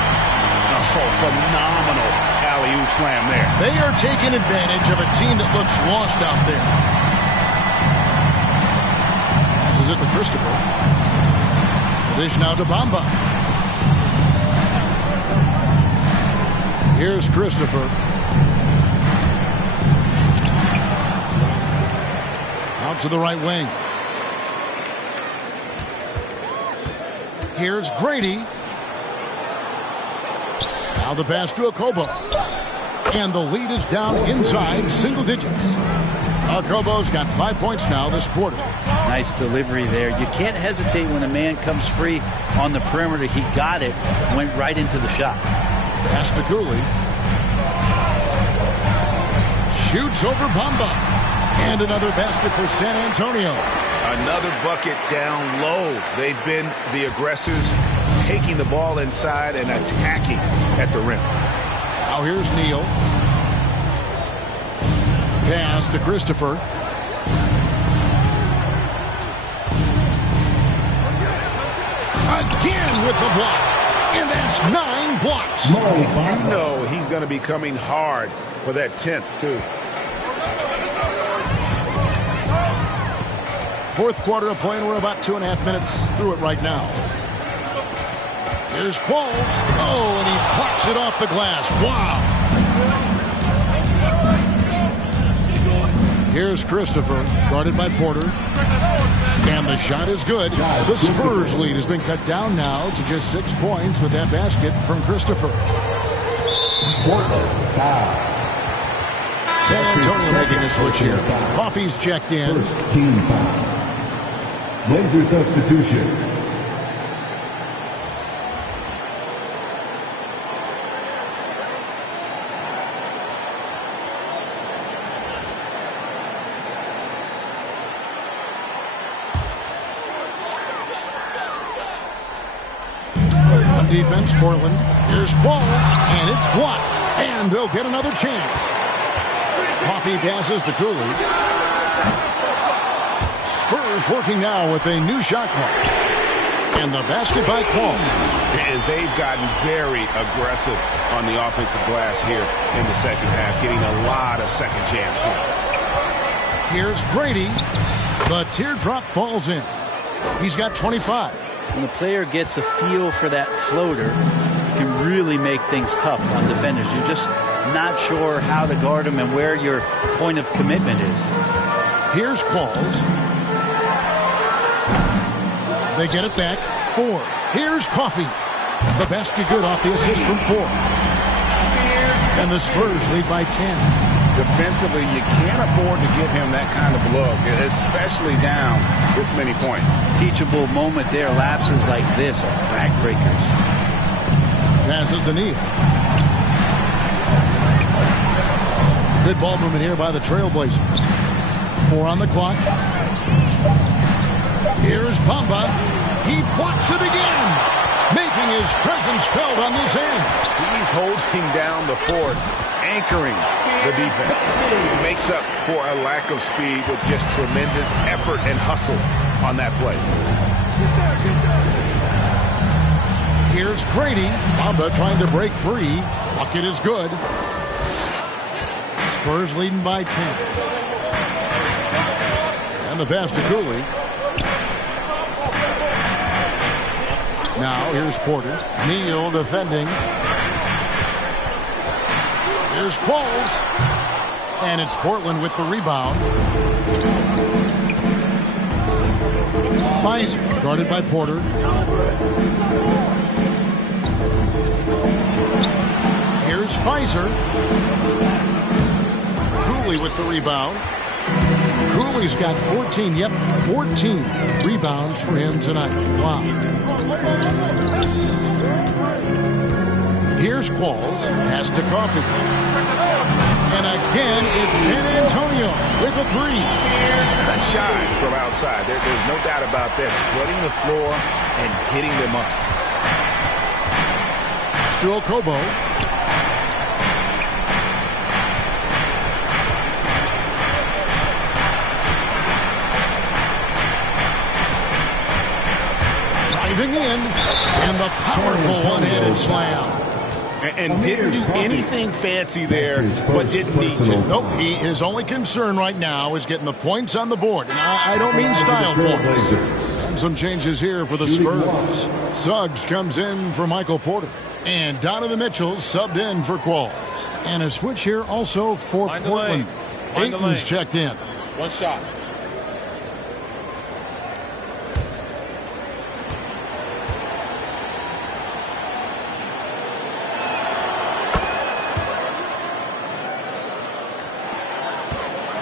Oh, phenomenal alley-oop slam there. They are taking advantage of a team that looks lost out there. Passes it to Christopher. The dish now to Bamba. Here's Christopher. Out to the right wing. Here's Grady. Now the pass to Okobo. And the lead is down inside single digits. Okobo's got 5 points now this quarter. Nice delivery there. You can't hesitate when a man comes free on the perimeter. He got it, went right into the shot. Pass to COOLEY. Shoots over Bamba. And another basket for San Antonio. Another bucket down low. They've been the aggressors, taking the ball inside and attacking at the rim. Now here's Neal. Pass to Christopher. Again with the block. And that's 9 blocks. You know he's going to be coming hard for that 10th, too. Fourth quarter of play, and we're about 2.5 minutes through it right now. Here's Qualls. Oh, and he blocks it off the glass. Wow. Here's Christopher, guarded by Porter. And the shot is good. The Spurs lead has been cut down now to just 6 points with that basket from Christopher. San Antonio making a switch here. Coffey's checked in. First team foul. Blazer substitution. On defense, Portland. Here's Qualls, and it's blocked. And they'll get another chance. Coffey passes to COOLEY. Spurs working now with a new shot clock. And the basket by Qualls. And they've gotten very aggressive on the offensive glass here in the second half, getting a lot of second chance points. Here's Grady. The teardrop falls in. He's got 25. When the player gets a feel for that floater, it can really make things tough on defenders. You're just not sure how to guard them and where your point of commitment is. Here's Qualls. They get it back. 4. Here's Coffey. The basket good off the assist from 4. And the Spurs lead by 10. Defensively, you can't afford to give him that kind of look, especially down this many points. Teachable moment there. Lapses like this are backbreakers. Passes to Neal. Good ball movement here by the Trailblazers. 4 on the clock. Here's Bamba. He blocks it again, making his presence felt on this end. He's holding down the fort, anchoring the defense. He makes up for a lack of speed with just tremendous effort and hustle on that play. Here's Grady. Bamba trying to break free. Bucket is good. Spurs leading by 10. And the pass to COOLEY. Now here's Porter. Neal defending. Here's Qualls. And it's Portland with the rebound. Fizer guarded by Porter. Here's Fizer. COOLEY with the rebound. COOLEY's got 14, 14 rebounds for him tonight. Wow. Here's Qualls, pass to Coffey. And again, it's San Antonio with a 3. That shot from outside, there's no doubt about that. Spreading the floor and getting them up. To Okobo. Driving in, and the powerful one-handed slam. And didn't do anything fancy there, but didn't need to. Nope, his only concern right now is getting the points on the board. And I don't mean style points. And some changes here for the Spurs. Suggs comes in for Michael Porter. And Donovan Mitchell subbed in for Qualls. And a switch here also for Portland. Ayton's checked in. One shot.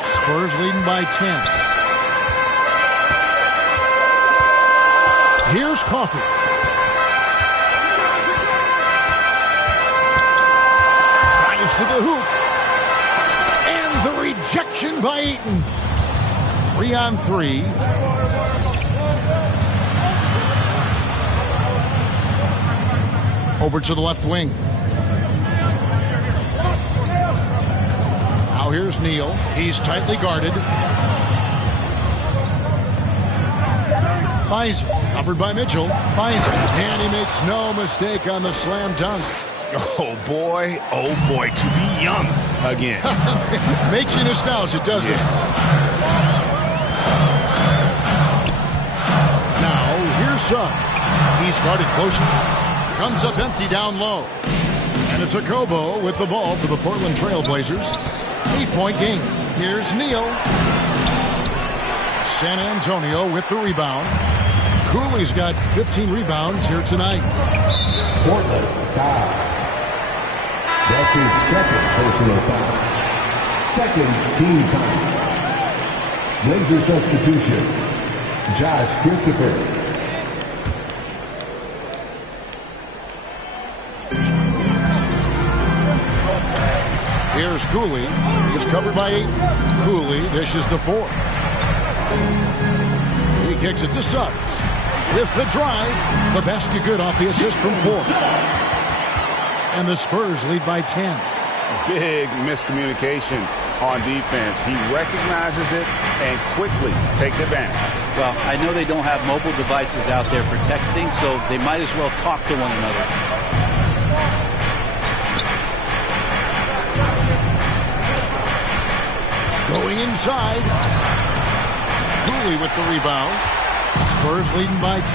Spurs leading by 10. Here's Coffey. Drives to the hoop. And the rejection by Ayton. 3-on-3. Over to the left wing. Now here's Neal. He's tightly guarded. FULLSIM, covered by Mitchell. FULLSIM, and he makes no mistake on the slam dunk. Oh boy, to be young again. Makes you nostalgic, doesn't it? Now, here's Suggs. He's guarded closely. Comes up empty down low. And it's Okobo with the ball for the Portland Trail Blazers. 8-point game. Here's Neal. San Antonio with the rebound. Cooley's got 15 rebounds here tonight. Portland foul. That's his second personal foul. Second team foul. Blazer substitution. Josh Christopher. Here's Cooley. He's covered by 8. Cooley dishes to 4. He kicks it to Suggs. With the drive, the basket good off the assist from 4. And the Spurs lead by 10. Big miscommunication on defense. He recognizes it and quickly takes advantage. Well, I know they don't have mobile devices out there for texting, so they might as well talk to one another. Going inside. Cooley with the rebound. Spurs leading by 10.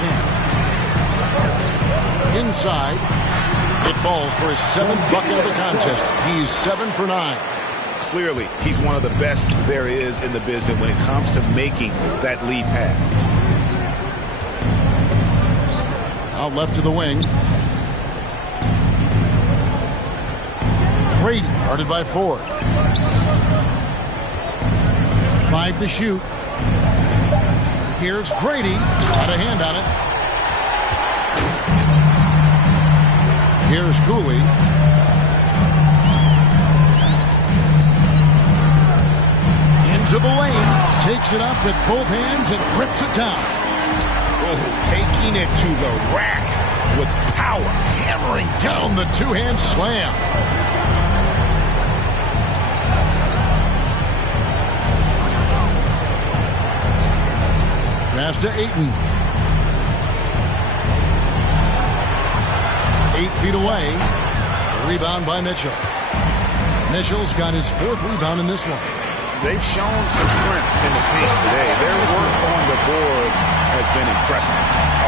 Inside. It balls for his 7th bucket of the contest. He's 7 for 9. Clearly, he's one of the best there is in the business when it comes to making that lead pass. Out left to the wing. Brady guarded by 4. 5 to shoot. Here's Grady. Got a hand on it. Here's Cooley. Into the lane. Takes it up with both hands and rips it down. Oh, taking it to the rack with power. Hammering down the two-hand slam. Pass to Ayton. 8 feet away. Rebound by Mitchell. Mitchell's got his 4th rebound in this one. They've shown some strength in the paint today. Their work on the boards has been impressive.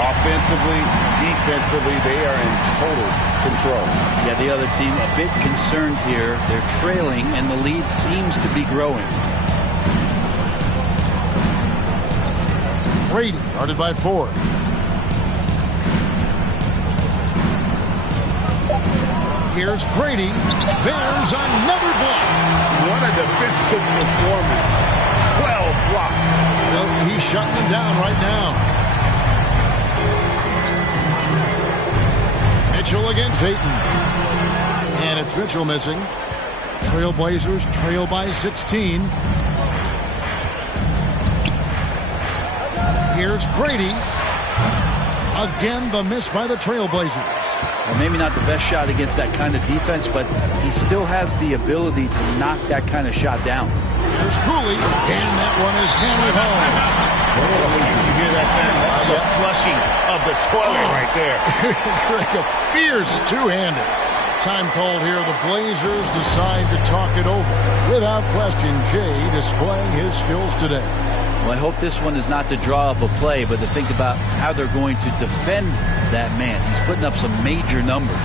Offensively, defensively, they are in total control. Yeah, the other team a bit concerned here. They're trailing, and the lead seems to be growing. Brady guarded by 4. Here's Grady. There's another block. What a defensive performance. 12 blocks. Well, he's shutting them down right now. Mitchell against Ayton. And it's Mitchell missing. Trailblazers trail by 16. Here's Grady. Again, the miss by the Trailblazers. Well, maybe not the best shot against that kind of defense, but he still has the ability to knock that kind of shot down. Here's Cooley, and that one is hammered home. You hear that sound? That's the flushing of the toilet right there. Like a fierce two-handed. Time called here. The Blazers decide to talk it over. Without question, Jay displaying his skills today. Well, I hope this one is not to draw up a play, but to think about how they're going to defend that man. He's putting up some major numbers.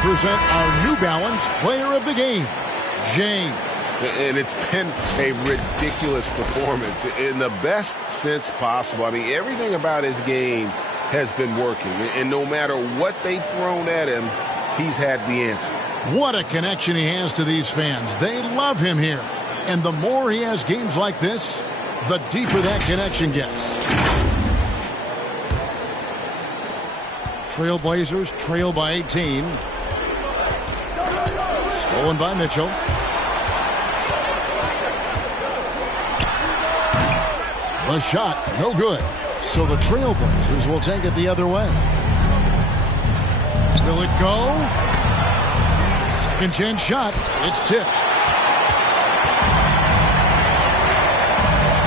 Present our New Balance Player of the Game, Jane. And it's been a ridiculous performance in the best sense possible. I mean, everything about his game has been working. And no matter what they've thrown at him, he's had the answer. What a connection he has to these fans. They love him here. And the more he has games like this, the deeper that connection gets. Trailblazers trail by 18. Stolen by Mitchell. The shot, no good. So the Trailblazers will take it the other way. Will it go? Second chance shot. It's tipped.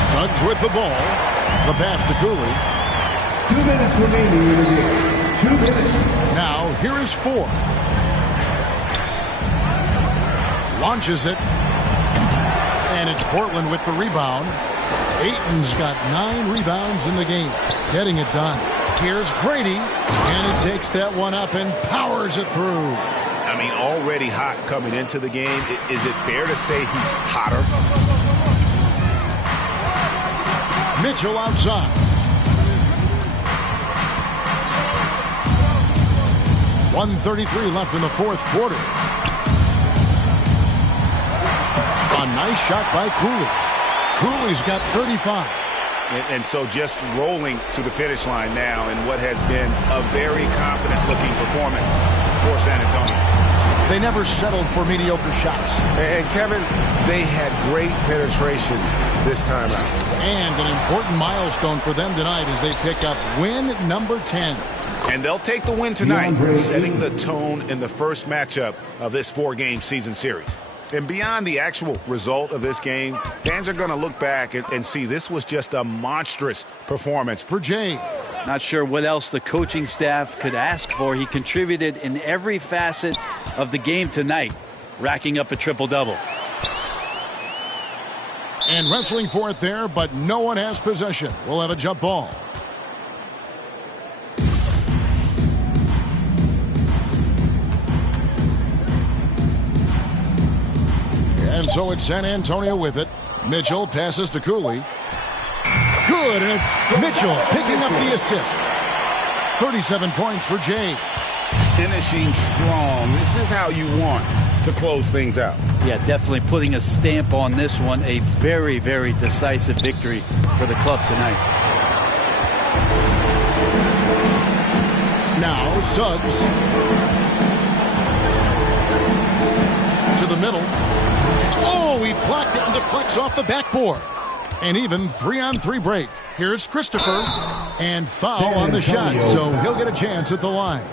Suggs with the ball. The pass to Cooley. 2 minutes remaining in the game. 2 minutes. Now, here is 4. Launches it. And it's Portland with the rebound. Ayton's got 9 rebounds in the game. Getting it done. Here's Grady. And he takes that one up and powers it through. I mean, already hot coming into the game. Is it fair to say he's hotter? Mitchell outside. 1:33 left in the fourth quarter. A nice shot by Cooley. Cooley's got 35. And so just rolling to the finish line now in what has been a very confident-looking performance for San Antonio. They never settled for mediocre shots. And, Kevin, they had great penetration this time out. And an important milestone for them tonight as they pick up win number 10. And they'll take the win tonight, setting the tone in the first matchup of this 4-game season series. And beyond the actual result of this game, fans are going to look back and see this was just a monstrous performance for Jay. Not sure what else the coaching staff could ask for. He contributed in every facet of the game tonight, racking up a triple-double. And wrestling for it there, but no one has possession. We'll have a jump ball. And so it's San Antonio with it. Mitchell passes to Cooley. Good, and it's Mitchell picking up the assist. 37 points for Jay. Finishing strong. This is how you want to close things out. Yeah, definitely putting a stamp on this one. A very, very decisive victory for the club tonight. Now Suggs to the middle. Oh, he blocked it and deflects off the backboard. An even 3-on-3 break. Here's Christopher. And foul on the shot, so he'll get a chance at the line.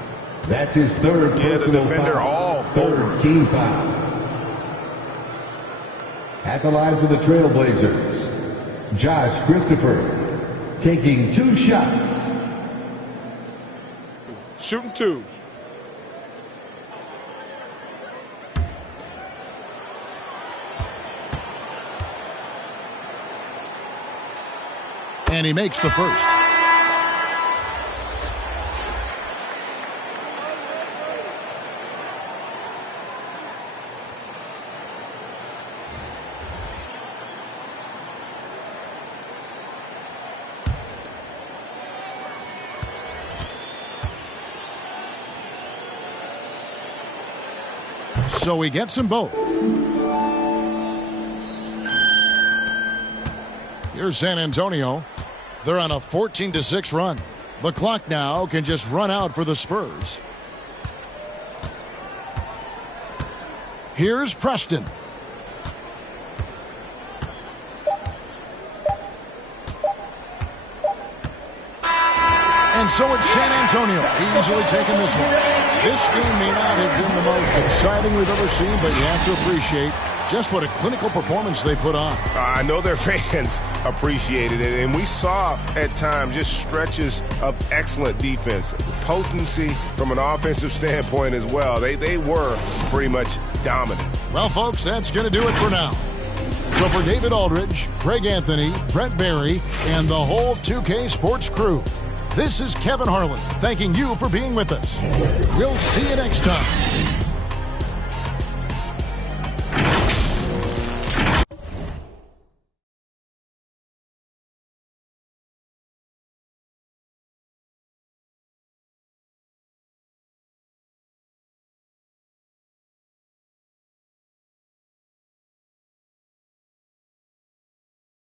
That's his third personal defender foul. all Third team foul. At the line for the Trailblazers, Josh Christopher taking 2 shots. Shooting 2. And he makes the first. So he gets them both. Here's San Antonio. They're on a 14-6 run. The clock now can just run out for the Spurs. Here's Preston. And so it's San Antonio easily taking this one. This game may not have been the most exciting we've ever seen, but you have to appreciate just what a clinical performance they put on. I know their fans appreciated it, and we saw at times just stretches of excellent defense. Potency from an offensive standpoint as well. They were pretty much dominant. Well, folks, that's going to do it for now. So for David Aldridge, Greg Anthony, Brent Barry, and the whole 2K Sports crew, this is Kevin Harlan thanking you for being with us. We'll see you next time.